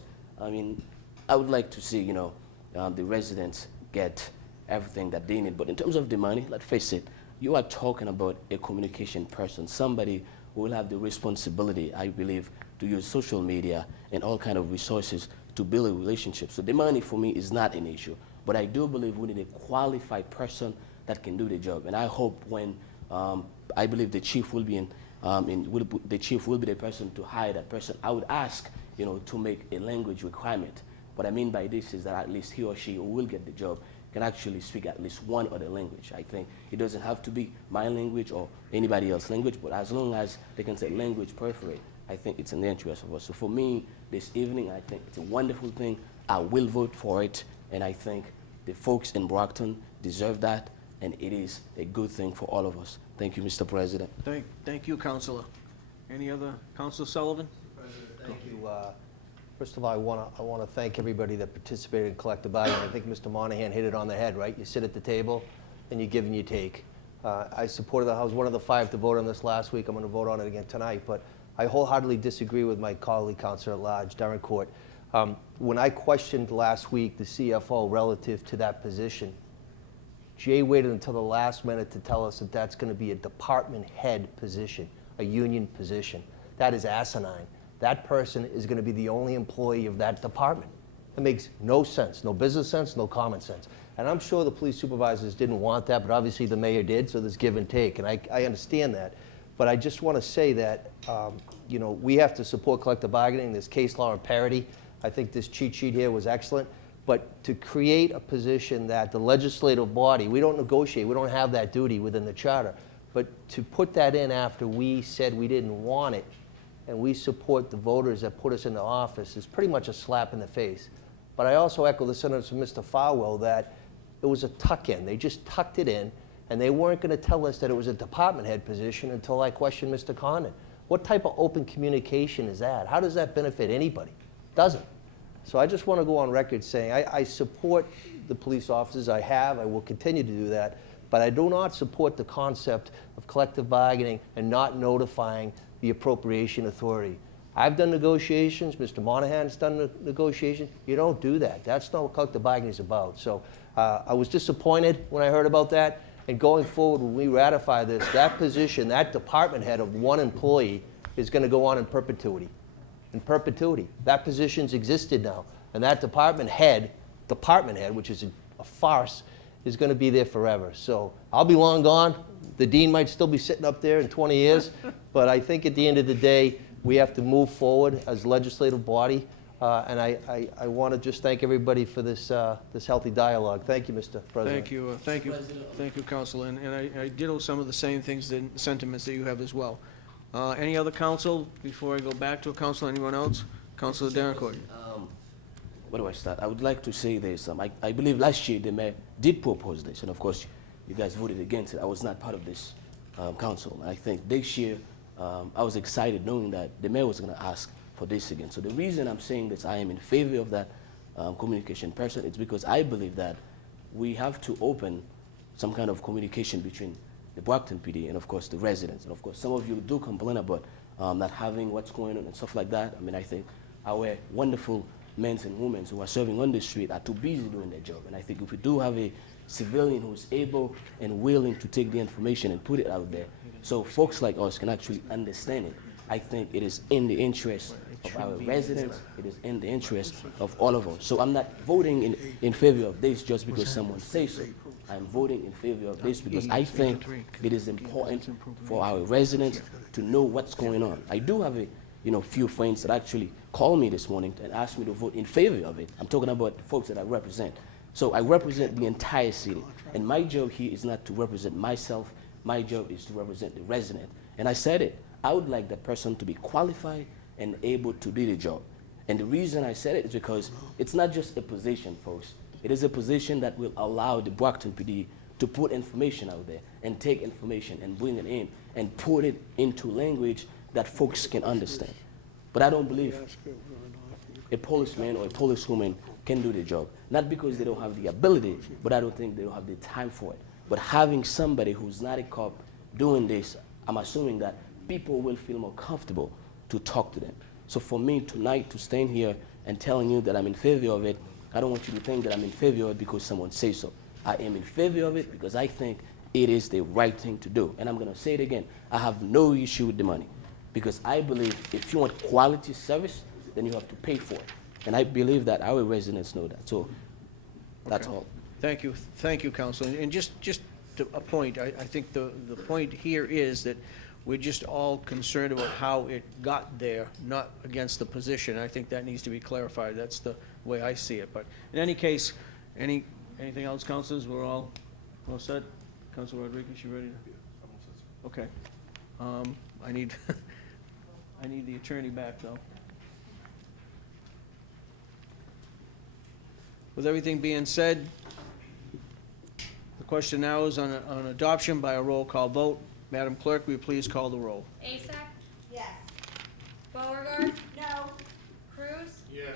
I would like to see, the residents get everything that they need. But in terms of the money, let's face it, you are talking about a communication person, somebody who will have the responsibility, I believe, to use social media and all kind of resources to build a relationship. So the money for me is not an issue, but I do believe we need a qualified person that can do the job. And I hope when I believe the chief will be the chief will be the person to hire that person. I would ask, to make a language requirement. What I mean by this is that at least he or she who will get the job can actually speak at least one other language. I think it doesn't have to be my language or anybody else's language, but as long as they can say language preferred, I think it's in the interest of us. So for me, this evening, I think it's a wonderful thing. I will vote for it, and I think the folks in Brockton deserve that, and it is a good thing for all of us. Thank you, Mr. President. Thank you, Councilor. Any other, Councilor Sullivan? Thank you. First of all, I want to thank everybody that participated in collective bargaining. I think Mr. Monahan hit it on the head, right? You sit at the table and you give and you take. I supported I was one of the 5 to vote on this last week. I'm going to vote on it again tonight, but I wholeheartedly disagree with my colleague, Councilor at Large, Darren Court. When I questioned last week the CFO relative to that position, Jay waited until the last minute to tell us that that's going to be a department head position, a union position. That is asinine. That person is going to be the only employee of that department. It makes no sense, no business sense, no common sense. And I'm sure the police supervisors didn't want that, but obviously the mayor did, so there's give and take, and I understand that. But I just want to say that, we have to support collective bargaining. There's case law and parity. I think this cheat sheet here was excellent. But to create a position that the legislative body, we don't negotiate, we don't have that duty within the charter, but to put that in after we said we didn't want it, and we support the voters that put us into office, is pretty much a slap in the face. But I also echo the sentiments from Mr. Farwell that it was a tuck-in. They just tucked it in, and they weren't going to tell us that it was a department head position until I questioned Mr. Condon. What type of open communication is that? How does that benefit anybody? Doesn't. So I just want to go on record saying I support the police officers. I will continue to do that, but I do not support the concept of collective bargaining and not notifying the appropriation authority. I've done negotiations. Mr. Monahan's done negotiations. You don't do that. That's not what collective bargaining is about. So I was disappointed when I heard about that. And going forward, when we ratify this, that position, that department head of one employee is going to go on in perpetuity. In perpetuity. That position's existed now. And that department head, which is a farce, is going to be there forever. So I'll be long gone. The dean might still be sitting up there in 20 years. But I think at the end of the day, we have to move forward as a legislative body. And I want to just thank everybody for this healthy dialogue. Thank you, Mr. President. Thank you, Councilor. And I ditto some of the same things, the sentiments that you have as well. Any other council, before I go back to a council, anyone else? Councilor Darren Court. Where do I start? I would like to say this. I believe last year the mayor did propose this, and of course, you guys voted against it. I was not part of this council. I think this year, I was excited knowing that the mayor was going to ask for this again. So the reason I'm saying this, I am in favor of that communication person, it's because I believe that we have to open some kind of communication between the Brockton PD and, of course, the residents. And, of course, some of you do complain about not having what's going on and stuff like that. I mean, I think our wonderful men and women who are serving on the street are too busy doing their job. And I think if we do have a civilian who's able and willing to take the information and put it out there so folks like us can actually understand it, I think it is in the interest of our residents, it is in the interest of all of us. So I'm not voting in favor of this just because someone says so. I'm voting in favor of this because I think it is important for our residents to know what's going on. I do have a few friends that actually called me this morning and asked me to vote in favor of it. I'm talking about folks that I represent. So I represent the entire city. And my job here is not to represent myself. My job is to represent the resident. And I said it. I would like that person to be qualified and able to do the job. And the reason I said it is because it's not just a position, folks. It is a position that will allow the Brockton PD to put information out there and take information and bring it in and put it into language that folks can understand. But I don't believe a policeman or a policewoman can do the job. Not because they don't have the ability, but I don't think they don't have the time for it. But having somebody who's not a cop doing this, I'm assuming that people will feel more comfortable to talk to them. So for me tonight to stand here and telling you that I'm in favor of it, I don't want you to think that I'm in favor of it because someone says so. I am in favor of it because I think it is the right thing to do. And I'm going to say it again. I have no issue with the money because I believe if you want quality service, then you have to pay for it. And I believe that our residents know that. So that's all. Thank you, Council. And just a point. I think the point here is that we're just all concerned about how it got there, not against the position. I think that needs to be clarified. That's the way I see it. But in any case, anything else, councilors? We're all set? Councilor Rodriguez, you ready to? Okay. I need, I need the attorney back, though. With everything being said, the question now is on adoption by a roll call vote. Madam Clerk, will you please call the roll? Asak? Yes. Beauregard? No. Cruz? Yes.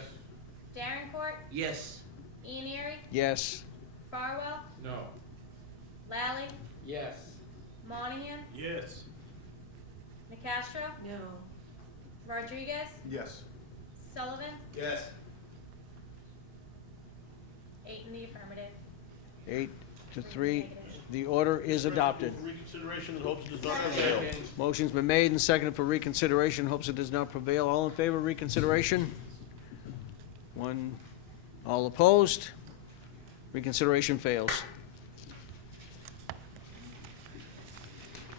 Darencourt? Yes. Ianieri? Yes. Farwell? No. Lally? Yes. Monahan? Yes. Nicastro? No. Rodriguez? Yes. Sullivan? Yes. 8 in the affirmative. 8 to 3. The order is adopted. Reconsideration and hopes it does not prevail. Motion's been made and seconded for reconsideration. Hopes it does not prevail. All in favor of reconsideration? 1. All opposed? Reconsideration fails.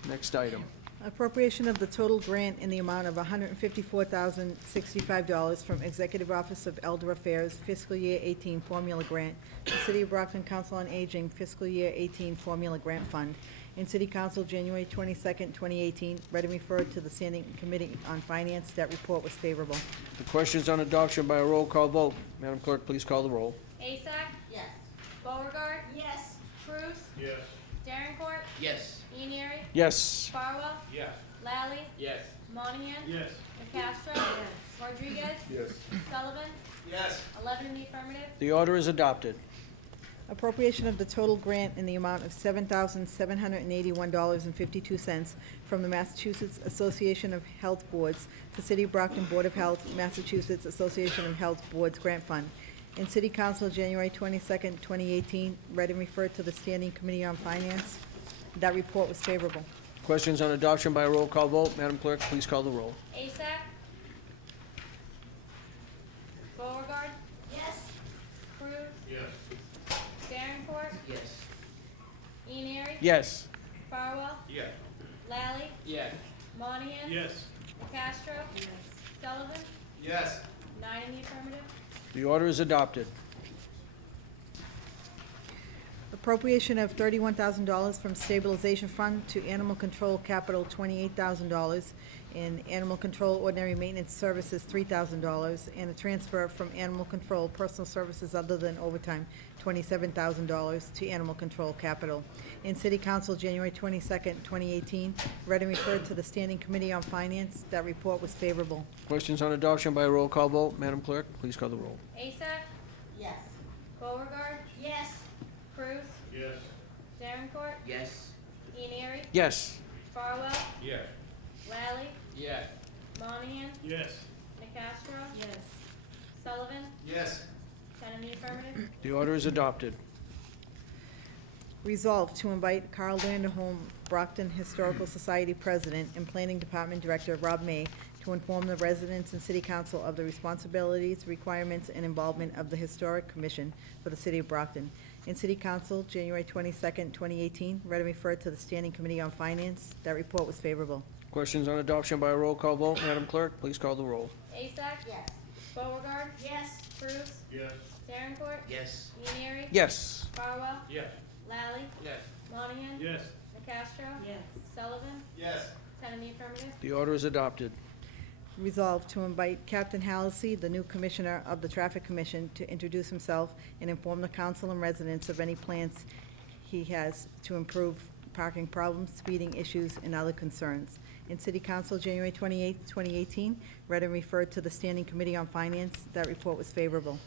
Next item. Appropriation of the total grant in the amount of $154,065 from Executive Office of Elder Affairs Fiscal Year 18 Formula Grant to City of Brockton Council on Aging Fiscal Year 18 Formula Grant Fund. In City Council, January 22nd, 2018, read and referred to the Standing Committee on Finance. That report was favorable. The question's on adoption by a roll call vote. Madam Clerk, please call the roll. Asak? Yes. Beauregard? Yes. Cruz? Yes. Darencourt? Yes. Ianieri? Yes. Farwell? Yes. Lally? Yes. Monahan? Yes. Nicastro? Rodriguez? Yes. Sullivan? Yes. 11 in the affirmative. The order is adopted. Appropriation of the total grant in the amount of $7,781.52 from the Massachusetts Association of Health Boards to City of Brockton Board of Health, Massachusetts Association of Health Boards Grant Fund. In City Council, January 22nd, 2018, read and referred to the Standing Committee on Finance. That report was favorable. Questions on adoption by a roll call vote. Madam Clerk, please call the roll. Asak? Beauregard? Yes. Cruz? Yes. Darencourt? Yes. Ianieri? Yes. Farwell? Yes. Lally? Yes. Monahan? Yes. Castro? Sullivan? Yes. 9 in the affirmative. The order is adopted. Appropriation of $31,000 from stabilization fund to animal control capital, $28,000, and animal control ordinary maintenance services, $3,000, and a transfer from animal control personal services other than overtime, $27,000 to animal control capital. In City Council, January 22nd, 2018, read and referred to the Standing Committee on Finance. That report was favorable. Questions on adoption by a roll call vote. Madam Clerk, please call the roll. Asak? Yes. Beauregard? Yes. Cruz? Yes. Darencourt? Yes. Ianieri? Yes. Farwell? Yes. Lally? Yes. Monahan? Yes. Nicastro? Yes. Sullivan? Yes. 10 in the affirmative. The order is adopted. Resolved to invite Carl Vanderholm, Brockton Historical Society President and Planning Department Director Rob May to inform the residents and City Council of the responsibilities, requirements, and involvement of the Historic Commission for the City of Brockton. In City Council, January 22nd, 2018, read and referred to the Standing Committee on Finance. That report was favorable. Questions on adoption by a roll call vote. Madam Clerk, please call the roll. Asak? Yes. Beauregard? Yes. Cruz? Yes. Darencourt? Yes. Ianieri? Yes. Farwell? Yes. Lally? Yes. Monahan? Yes. Nicastro? Yes. Sullivan? Yes. 10 in the affirmative. The order is adopted. Resolved to invite Captain Halsey, the new Commissioner of the Traffic Commission, to introduce himself and inform the council and residents of any plans he has to improve parking problems, speeding issues, and other concerns. In City Council, January 28th, 2018, read and referred to the Standing Committee on Finance. That report was favorable.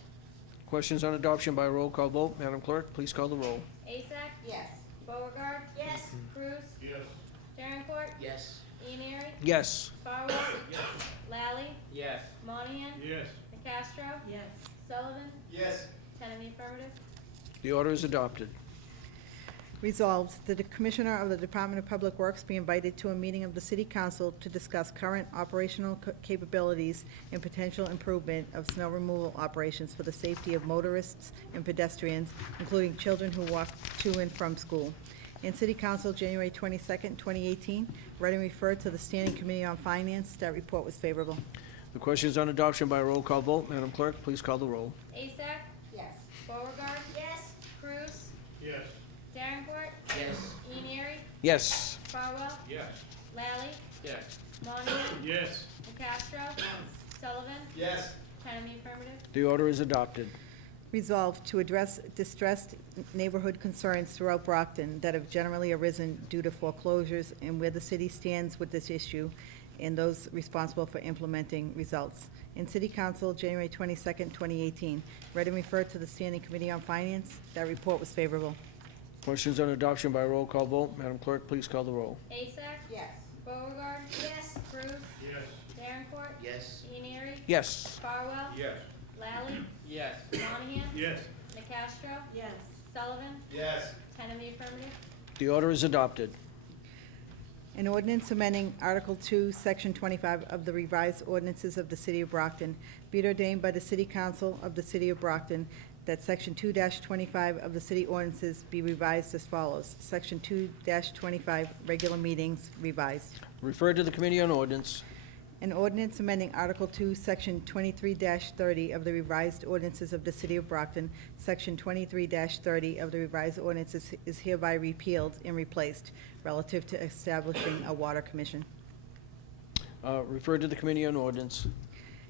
Questions on adoption by a roll call vote. Madam Clerk, please call the roll. Asak? Yes. Beauregard? Yes. Cruz? Yes. Darencourt? Yes. Ianieri? Yes. Farwell? Lally? Yes. Monahan? Yes. Nicastro? Yes. Sullivan? Yes. 10 in the affirmative. The order is adopted. Resolved that the Commissioner of the Department of Public Works be invited to a meeting of the City Council to discuss current operational capabilities and potential improvement of snow removal operations for the safety of motorists and pedestrians, including children who walk to and from school. In City Council, January 22nd, 2018, read and referred to the Standing Committee on Finance. That report was favorable. The question is on adoption by roll call vote. Madam Clerk, please call the roll. Asak? Yes. Beauregard? Yes. Cruz? Yes. Davenport? Yes. Ianieri? Yes. Farwell? Yes. Lally? Yes. Monahan? Yes. Castro? Sullivan? Yes. 10 in the affirmative. The order is adopted. Resolved to address distressed neighborhood concerns throughout Brockton that have generally arisen due to foreclosures and where the city stands with this issue and those responsible for implementing results. In City Council, January 22nd, 2018, read and referred to the Standing Committee on Finance. That report was favorable. Questions on adoption by roll call vote. Madam Clerk, please call the roll. Asak? Yes. Beauregard? Yes. Cruz? Yes. Davenport? Yes. Ianieri? Yes. Farwell? Yes. Lally? Yes. Monahan? Yes. Castro? Yes. Sullivan? Yes. 10 in the affirmative. The order is adopted. An ordinance amending Article 2, Section 25 of the revised ordinances of the City of Brockton, be it ordained by the City Council of the City of Brockton that Section 2-25 of the city ordinances be revised as follows. Section 2-25, regular meetings, revised. Referred to the Committee on Ordinance. An ordinance amending Article 2, Section 23-30 of the revised ordinances of the City of Brockton, Section 23-30 of the revised ordinances is hereby repealed and replaced relative to establishing a water commission. Referred to the Committee on Ordinance.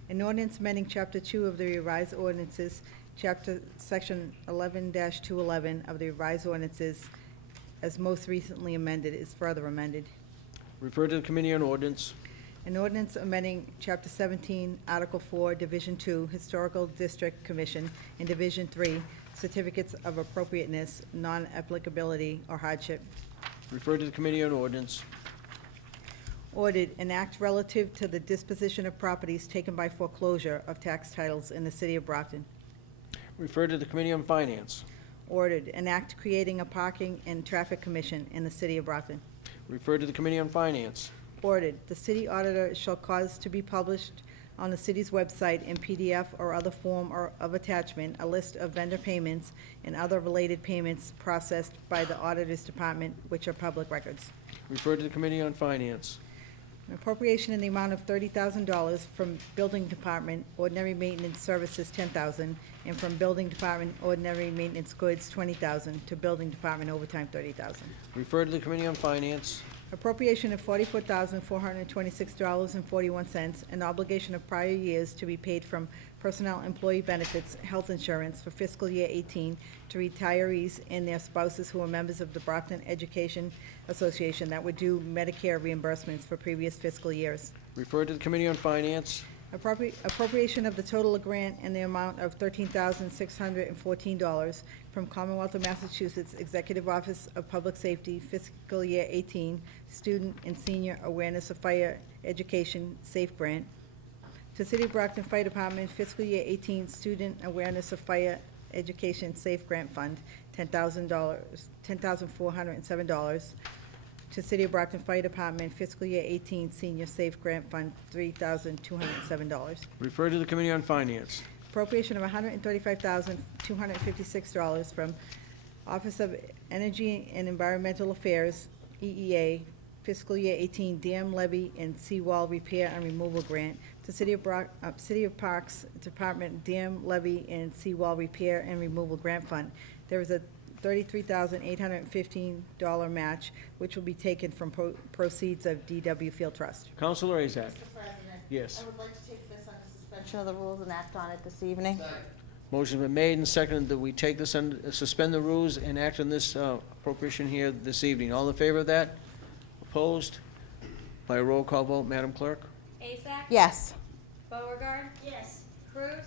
An ordinance amending Chapter 2 of the revised ordinances, Section 11-211 of the revised ordinances, as most recently amended, is further amended. Referred to the Committee on Ordinance. An ordinance amending Chapter 17, Article 4, Division 2, Historical District Commission, and Division 3, Certificates of Appropriateness, Non-Applicability, or Hardship. Referred to the Committee on Ordinance. Ordered, an act relative to the disposition of properties taken by foreclosure of tax titles in the City of Brockton. Referred to the Committee on Finance. Ordered, an act creating a parking and traffic commission in the City of Brockton. Referred to the Committee on Finance. Ordered, the city auditor shall cause to be published on the city's website in PDF or other form or of attachment, a list of vendor payments and other related payments processed by the auditor's department, which are public records. Referred to the Committee on Finance. An appropriation in the amount of $30,000 from Building Department, ordinary maintenance services, $10,000, and from Building Department, ordinary maintenance goods, $20,000, to Building Department overtime, $30,000. Referred to the Committee on Finance. Appropriation of $44,426.41, an obligation of prior years to be paid from personnel employee benefits, health insurance for fiscal year 18 to retirees and their spouses who are members of the Brockton Education Association that would do Medicare reimbursements for previous fiscal years. Referred to the Committee on Finance. Appropriation of the total grant in the amount of $13,614 from Commonwealth of Massachusetts Executive Office of Public Safety fiscal year 18 Student and Senior Awareness of Fire Education Safe Grant to City of Brockton Fire Department fiscal year 18 Student Awareness of Fire Education Safe Grant Fund, $10,407. To City of Brockton Fire Department fiscal year 18 Senior Safe Grant Fund, $3,207. Referred to the Committee on Finance. Appropriation of $135,256 from Office of Energy and Environmental Affairs, EEA, fiscal year 18 dam levy and seawall repair and removal grant to City of Parks Department dam levy and seawall repair and removal grant fund. There is a $33,815 match, which will be taken from proceeds of DW Field Trust. Councilor Azak. Mr. President. Yes. I would like to take this under suspension of the rules and act on it this evening. Motion's been made and seconded that we take this under, suspend the rules and act on this appropriation here this evening. All in favor of that? Opposed? By a roll call vote, Madam Clerk? Asak? Yes. Beauregard? Yes. Cruz?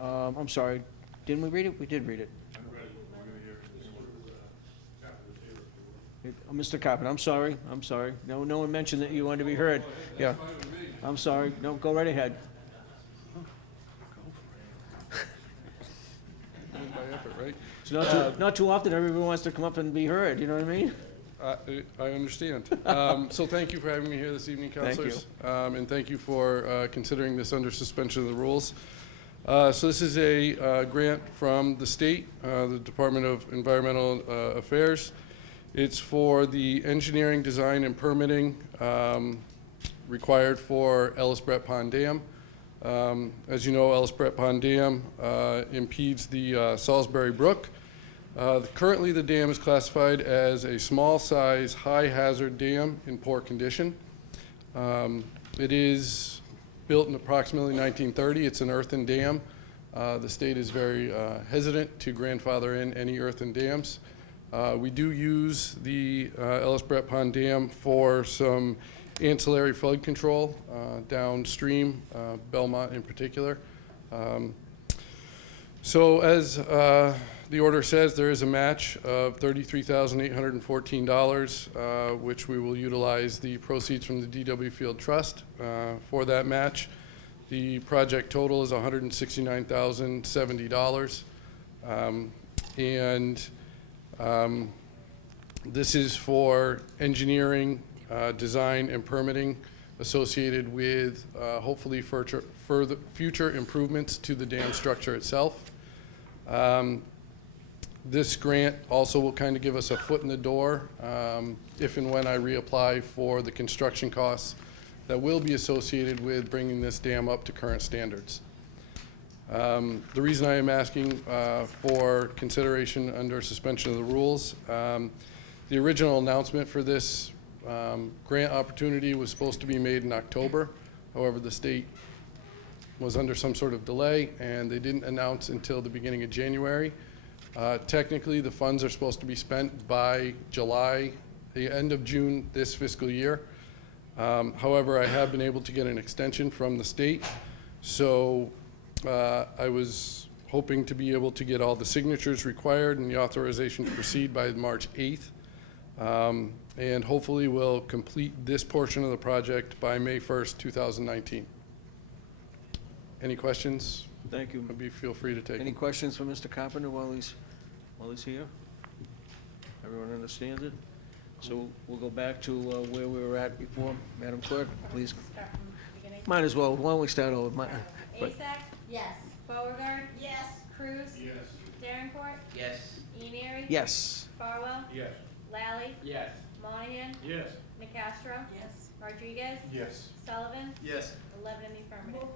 I'm sorry. Didn't we read it? We did read it. Mr. Carpenter, I'm sorry. No one mentioned that you wanted to be heard. Yeah. I'm sorry. No, go right ahead. It's not too often everyone wants to come up and be heard, you know what I mean? I understand. So thank you for having me here this evening, Thank you. councilors. And thank you for considering this under suspension of the rules. So this is a grant from the state, the Department of Environmental Affairs. It's for the engineering, design, and permitting required for Ellis Brett Pond Dam. As you know, Ellis Brett Pond Dam impedes the Salisbury Brook. Currently, the dam is classified as a small-size, high-hazard dam in poor condition. It is built in approximately 1930. It's an earthen dam. The state is very hesitant to grandfather in any earthen dams. We do use the Ellis Brett Pond Dam for some ancillary flood control downstream, Belmont in particular. So as the order says, there is a match of $33,814, which we will utilize the proceeds from the D.W. Field Trust for that match. The project total is $169,070. This is for engineering, design, and permitting associated with hopefully further future improvements to the dam structure itself. This grant also will kind of give us a foot in the door if and when I reapply for the construction costs that will be associated with bringing this dam up to current standards. The reason I am asking for consideration under suspension of the rules, the original announcement for this grant opportunity was supposed to be made in October. However, the state was under some sort of delay, and they didn't announce until the beginning of January. Technically, the funds are supposed to be spent by July, the end of June this fiscal year. However, I have been able to get an extension from the state, so I was hoping to be able to get all the signatures required and the authorization to proceed by March 8th. And hopefully we'll complete this portion of the project by May 1st, 2019. Any questions? Thank you. Maybe feel free to take Any them. questions for Mr. Carpenter while he's here? Everyone understands it? So we'll go back to where we were at before. Madam Clerk, please. Start from the beginning. Might as well. Why don't we start over? Asak? Yes. Beauregard? Yes. Cruz? Yes. Darenport? Yes. Ianieri? Yes. Farwell? Yes. Lally? Yes. Monahan? Yes. Nicastro? Yes. Rodriguez? Yes. Sullivan? Yes. 11 in the affirmative.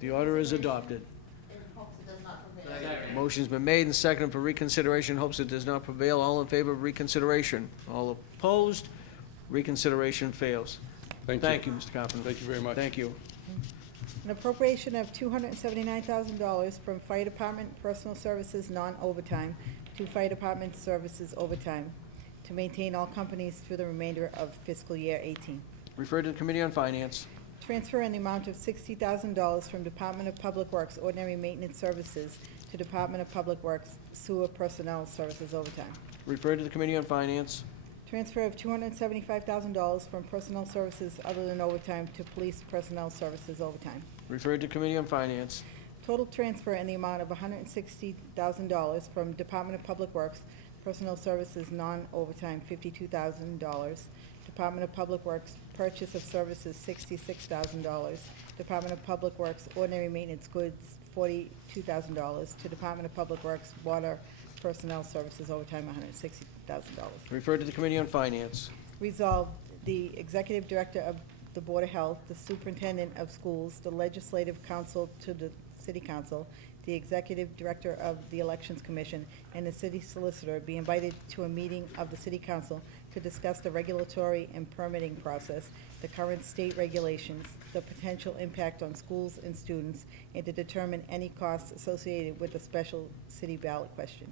The order is adopted. In hopes it does not prevail. Motion's been made and seconded for reconsideration. Hopes it does not prevail. All in favor of reconsideration? All opposed? Reconsideration fails. Thank you, Mr. Carpenter. Thank you very much. Thank you. An appropriation of $279,000 from Fire Department Personal Services non-overtime to Fire Department Services overtime to maintain all companies through the remainder of fiscal year 18. Referred to the Committee on Finance. Transfer in the amount of $60,000 from Department of Public Works Ordinary Maintenance Services to Department of Public Works Sewer Personnel Services overtime. Referred to the Committee on Finance. Transfer of $275,000 from Personnel Services other than overtime to Police Personnel Services overtime. Referred to Committee on Finance. Total transfer in the amount of $160,000 from Department of Public Works Personnel Services non-overtime, $52,000. Department of Public Works purchase of services, $66,000. Department of Public Works ordinary maintenance goods, $42,000. To Department of Public Works water personnel services overtime, $160,000. Referred to the Committee on Finance. Resolved, the Executive Director of the Board of Health, the Superintendent of Schools, the Legislative Counsel to the City Council, the Executive Director of the Elections Commission, and the City Solicitor be invited to a meeting of the City Council to discuss the regulatory and permitting process, the current state regulations, the potential impact on schools and students, and to determine any costs associated with the special city ballot question.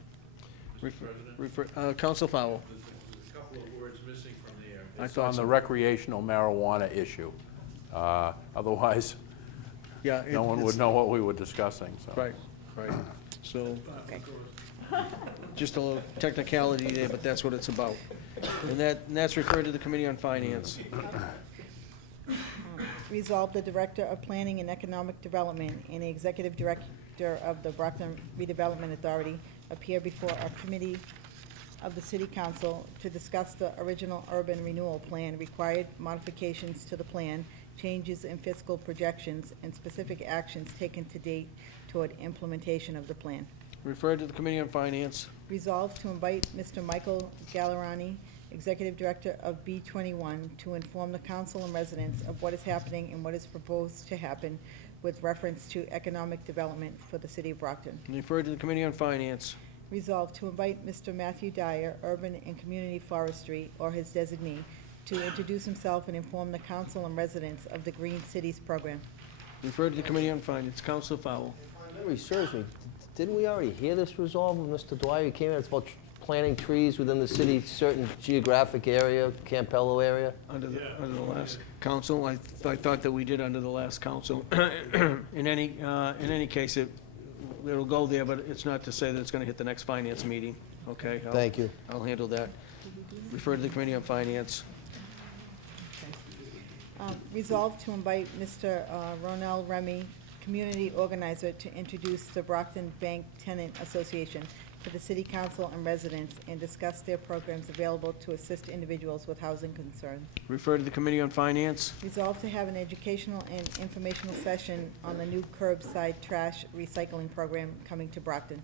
Counsel Fowl. There's a couple of words missing from there. I It's thought on so. the recreational marijuana issue. Otherwise, Yeah. no one would know what we were discussing, so. Right. So, just a little technicality there, but that's what it's about. And that's referred to the Committee on Finance. Resolved, the Director of Planning and Economic Development and the Executive Director of the Brockton Redevelopment Authority appear before a committee of the City Council to discuss the original urban renewal plan, required modifications to the plan, changes in fiscal projections, and specific actions taken to date toward implementation of the plan. Referred to the Committee on Finance. Resolved to invite Mr. Michael Gallerani, Executive Director of B21, to inform the council and residents of what is happening and what is proposed to happen with reference to economic development for the city of Brockton. Referred to the Committee on Finance. Resolved to invite Mr. Matthew Dyer, Urban and Community Forestry, or his designee, to introduce himself and inform the council and residents of the Green Cities program. Referred to the Committee on Finance. Council Fowl. Memory serves me, didn't we already hear this resolve when Mr. Dwyer came in? It's about planting trees within the city, certain geographic area, Campello area? Under the last council, I thought that we did under the last council. In any case, it'll go there, but it's not to say that it's gonna hit the next finance meeting, okay? Thank you. I'll handle that. Refer to the Committee on Finance. Resolved to invite Mr. Ronald Remy, community organizer, to introduce the Brockton Bank Tenant Association to the city council and residents and discuss their programs available to assist individuals with housing concerns. Refer to the Committee on Finance. Resolved to have an educational and informational session on the new curbside trash recycling program coming to Brockton.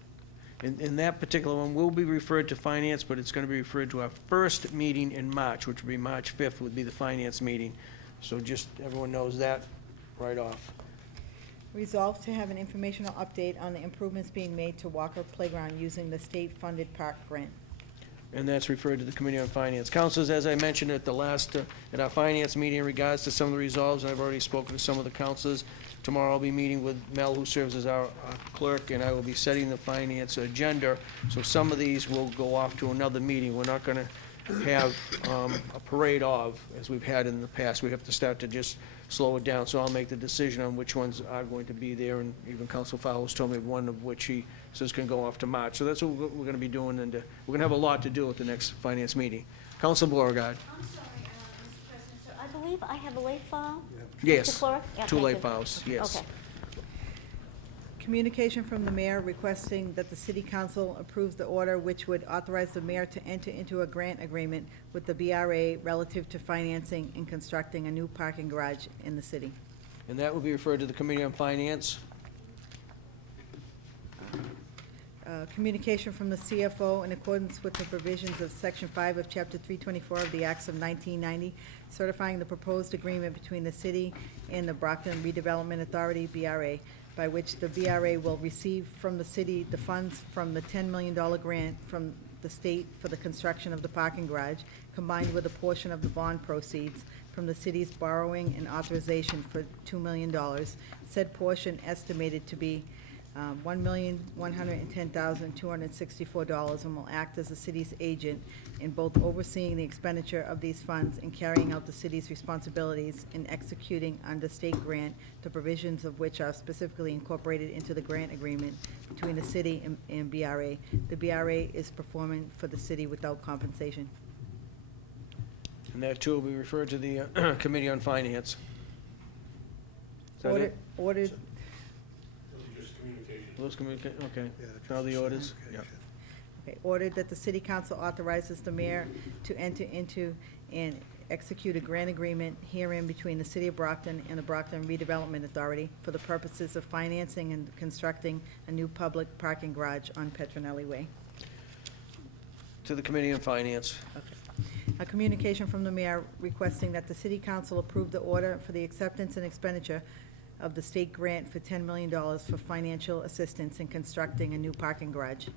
In that particular one, will be referred to Finance, but it's gonna be referred to our first meeting in March, which would be March 5th, would be the Finance meeting. So just, everyone knows that right off. Resolved to have an informational update on the improvements being made to Walker Playground using the state-funded park grant. And that's referred to the Committee on Finance. Councilors, as I mentioned at the last, at our Finance meeting in regards to some of the resolves, and I've already spoken to some of the councilors. Tomorrow I'll be meeting with Mel, who serves as our clerk, and I will be setting the Finance agenda. So some of these will go off to another meeting. We're not gonna have a parade of, as we've had in the past. We have to start to just slow it down, so I'll make the decision on which ones are going to be there, and even Council Fowles told me one of which he says can go off to March. So that's what we're gonna be doing, and we're gonna have a lot to do at the next Finance meeting. Council Beauregard. I'm sorry, Mr. President, sir, I believe I have a late file? Yes. Mr. Clerk? Yeah, Two thank late you. files, yes. Okay. Communication from the mayor requesting that the city council approve the order which would authorize the mayor to enter into a grant agreement with the BRA relative to financing and constructing a new parking garage in the city. And that will be referred to the Committee on Finance. Communication from the CFO in accordance with the provisions of Section 5 of Chapter 324 of the Acts of 1990, certifying the proposed agreement between the city and the Brockton Redevelopment Authority, BRA, by which the BRA will receive from the city the funds from the $10 million grant from the state for the construction of the parking garage, combined with a portion of the bond proceeds from the city's borrowing and authorization for $2 million. Said portion estimated to be $1,110,264, and will act as the city's agent in both overseeing the expenditure of these funds and carrying out the city's responsibilities in executing under state grant, the provisions of which are specifically incorporated into the grant agreement between the city and BRA. The BRA is performing for the city without compensation. And that too will be referred to the Committee on Finance. Is that it? Ordered. Those okay. Yeah, Now the just orders? Yeah. Okay, ordered that the city council authorizes the mayor to enter into and execute a grant agreement herein between the city of Brockton and the Brockton Redevelopment Authority for the purposes of financing and constructing a new public parking garage on Petronelli Way. To the Committee on Finance. A communication from the mayor requesting that the city council approve the order for the acceptance and expenditure of the state grant for $10 million for financial assistance in constructing a new parking garage.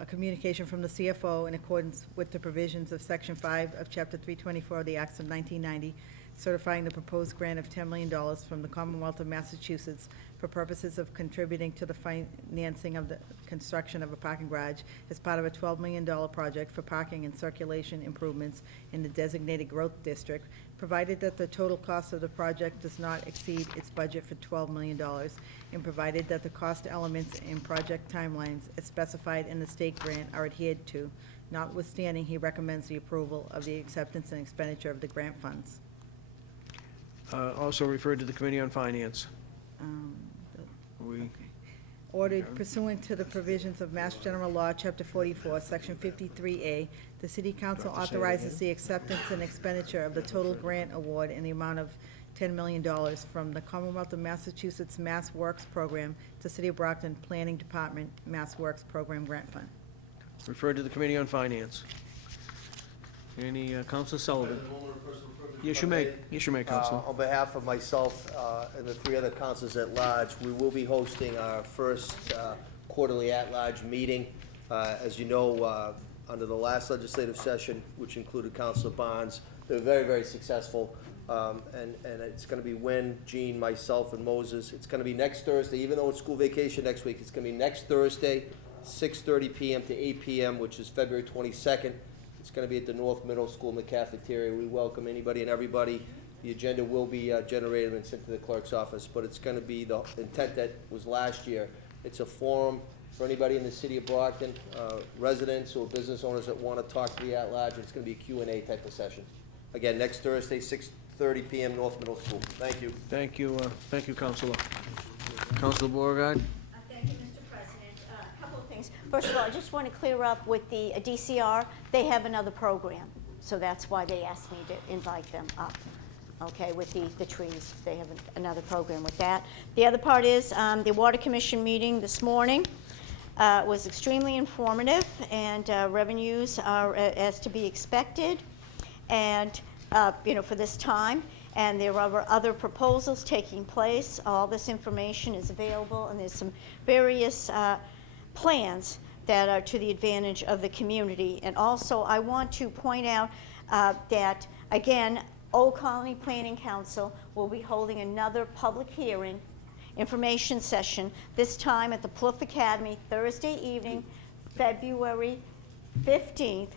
A communication from the CFO in accordance with the provisions of Section 5 of Chapter 324 of the Acts of 1990, certifying the proposed grant of $10 million from the Commonwealth of Massachusetts for purposes of contributing to the financing of the construction of a parking garage as part of a $12 million project for parking and circulation improvements in the designated growth district, provided that the total cost of the project does not exceed its budget for $12 million, and provided that the cost elements and project timelines as specified in the state grant are adhered to. Notwithstanding, he recommends the approval of the acceptance and expenditure of the grant funds. Also referred to the Committee on Finance. Ordered pursuant to the provisions of Mass General Law, Chapter 44, Section 53A, the City Council authorizes the acceptance and expenditure of the total grant award in the amount of $10 million from the Commonwealth of Massachusetts Mass Works Program to City of Brockton Planning Department Mass Works Program Grant Fund. Referred to the Committee on Finance. Any, Counselor Sullivan? Yes, you may. Yes, you may, Counselor. On behalf of myself and the three other councils at large, we will be hosting our first quarterly at-large meeting. As you know, under the last legislative session, which included Councilor Barnes, they were very, very successful. And it's going to be Wynn, Jean, myself, and Moses. It's going to be next Thursday, even though it's school vacation next week. It's going to be next Thursday, 6:30 p.m. to 8 p.m., which is February 22nd. It's going to be at the North Middle School in the cafeteria. We welcome anybody and everybody. The agenda will be generated and sent to the clerk's office, but it's going to be the intent that was last year. It's a forum for anybody in the city of Brockton, residents or business owners that want to talk to the at-large. It's going to be a Q&A type of session. Again, next Thursday, 6:30 p.m., North Middle School. Thank you. Thank you, Counselor. Counselor Beauregard? Thank you, Mr. President. A couple of things. First of all, I just want to clear up with the DCR. They have another program, so that's why they asked me to invite them up. Okay, with the trees. They have another program with that. The other part is the Water Commission meeting this morning was extremely informative, and revenues are as to be expected, and for this time. And there are other proposals taking place. All this information is available, and there's some various plans that are to the advantage of the community. And also, I want to point out that, again, Old Colony Planning Council will be holding another public hearing, information session, this time at the Plouffe Academy, Thursday evening, February 15th,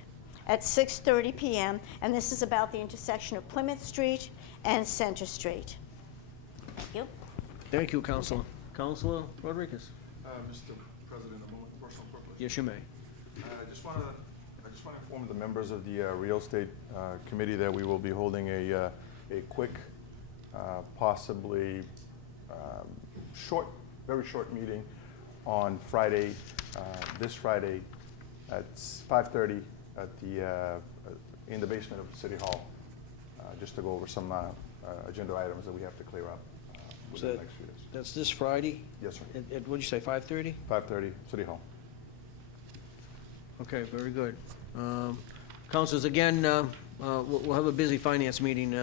at 6:30 p.m., and this is about the intersection of Plymouth Street and Center Street. Thank you. Thank you, Counselor. Counselor Rodriguez? Mr. President, a moment for personal purpose. Yes, you may. I just want to inform the members of the Real Estate Committee that we will be holding a quick, possibly short, very short meeting on Friday, this Friday at 5:30 at in the basement of City Hall, just to go over some agenda items that we have to clear up within the next few days. That's this Friday? Yes, sir. At what'd you say, 5:30? 5:30, City Hall. Okay, very good. Councilors, again, we'll have a busy finance meeting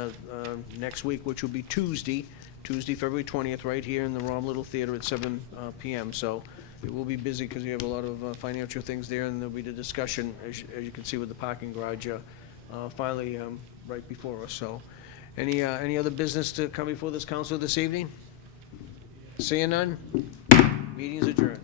next week, which will be Tuesday, February 20th, right here in the Rom Little Theater at 7 p.m. So it will be busy because you have a lot of financial things there, and there'll be the discussion, as you can see, with the parking garage finally right before us. So any other business to come before this council this evening? Seeing none? Meeting is adjourned.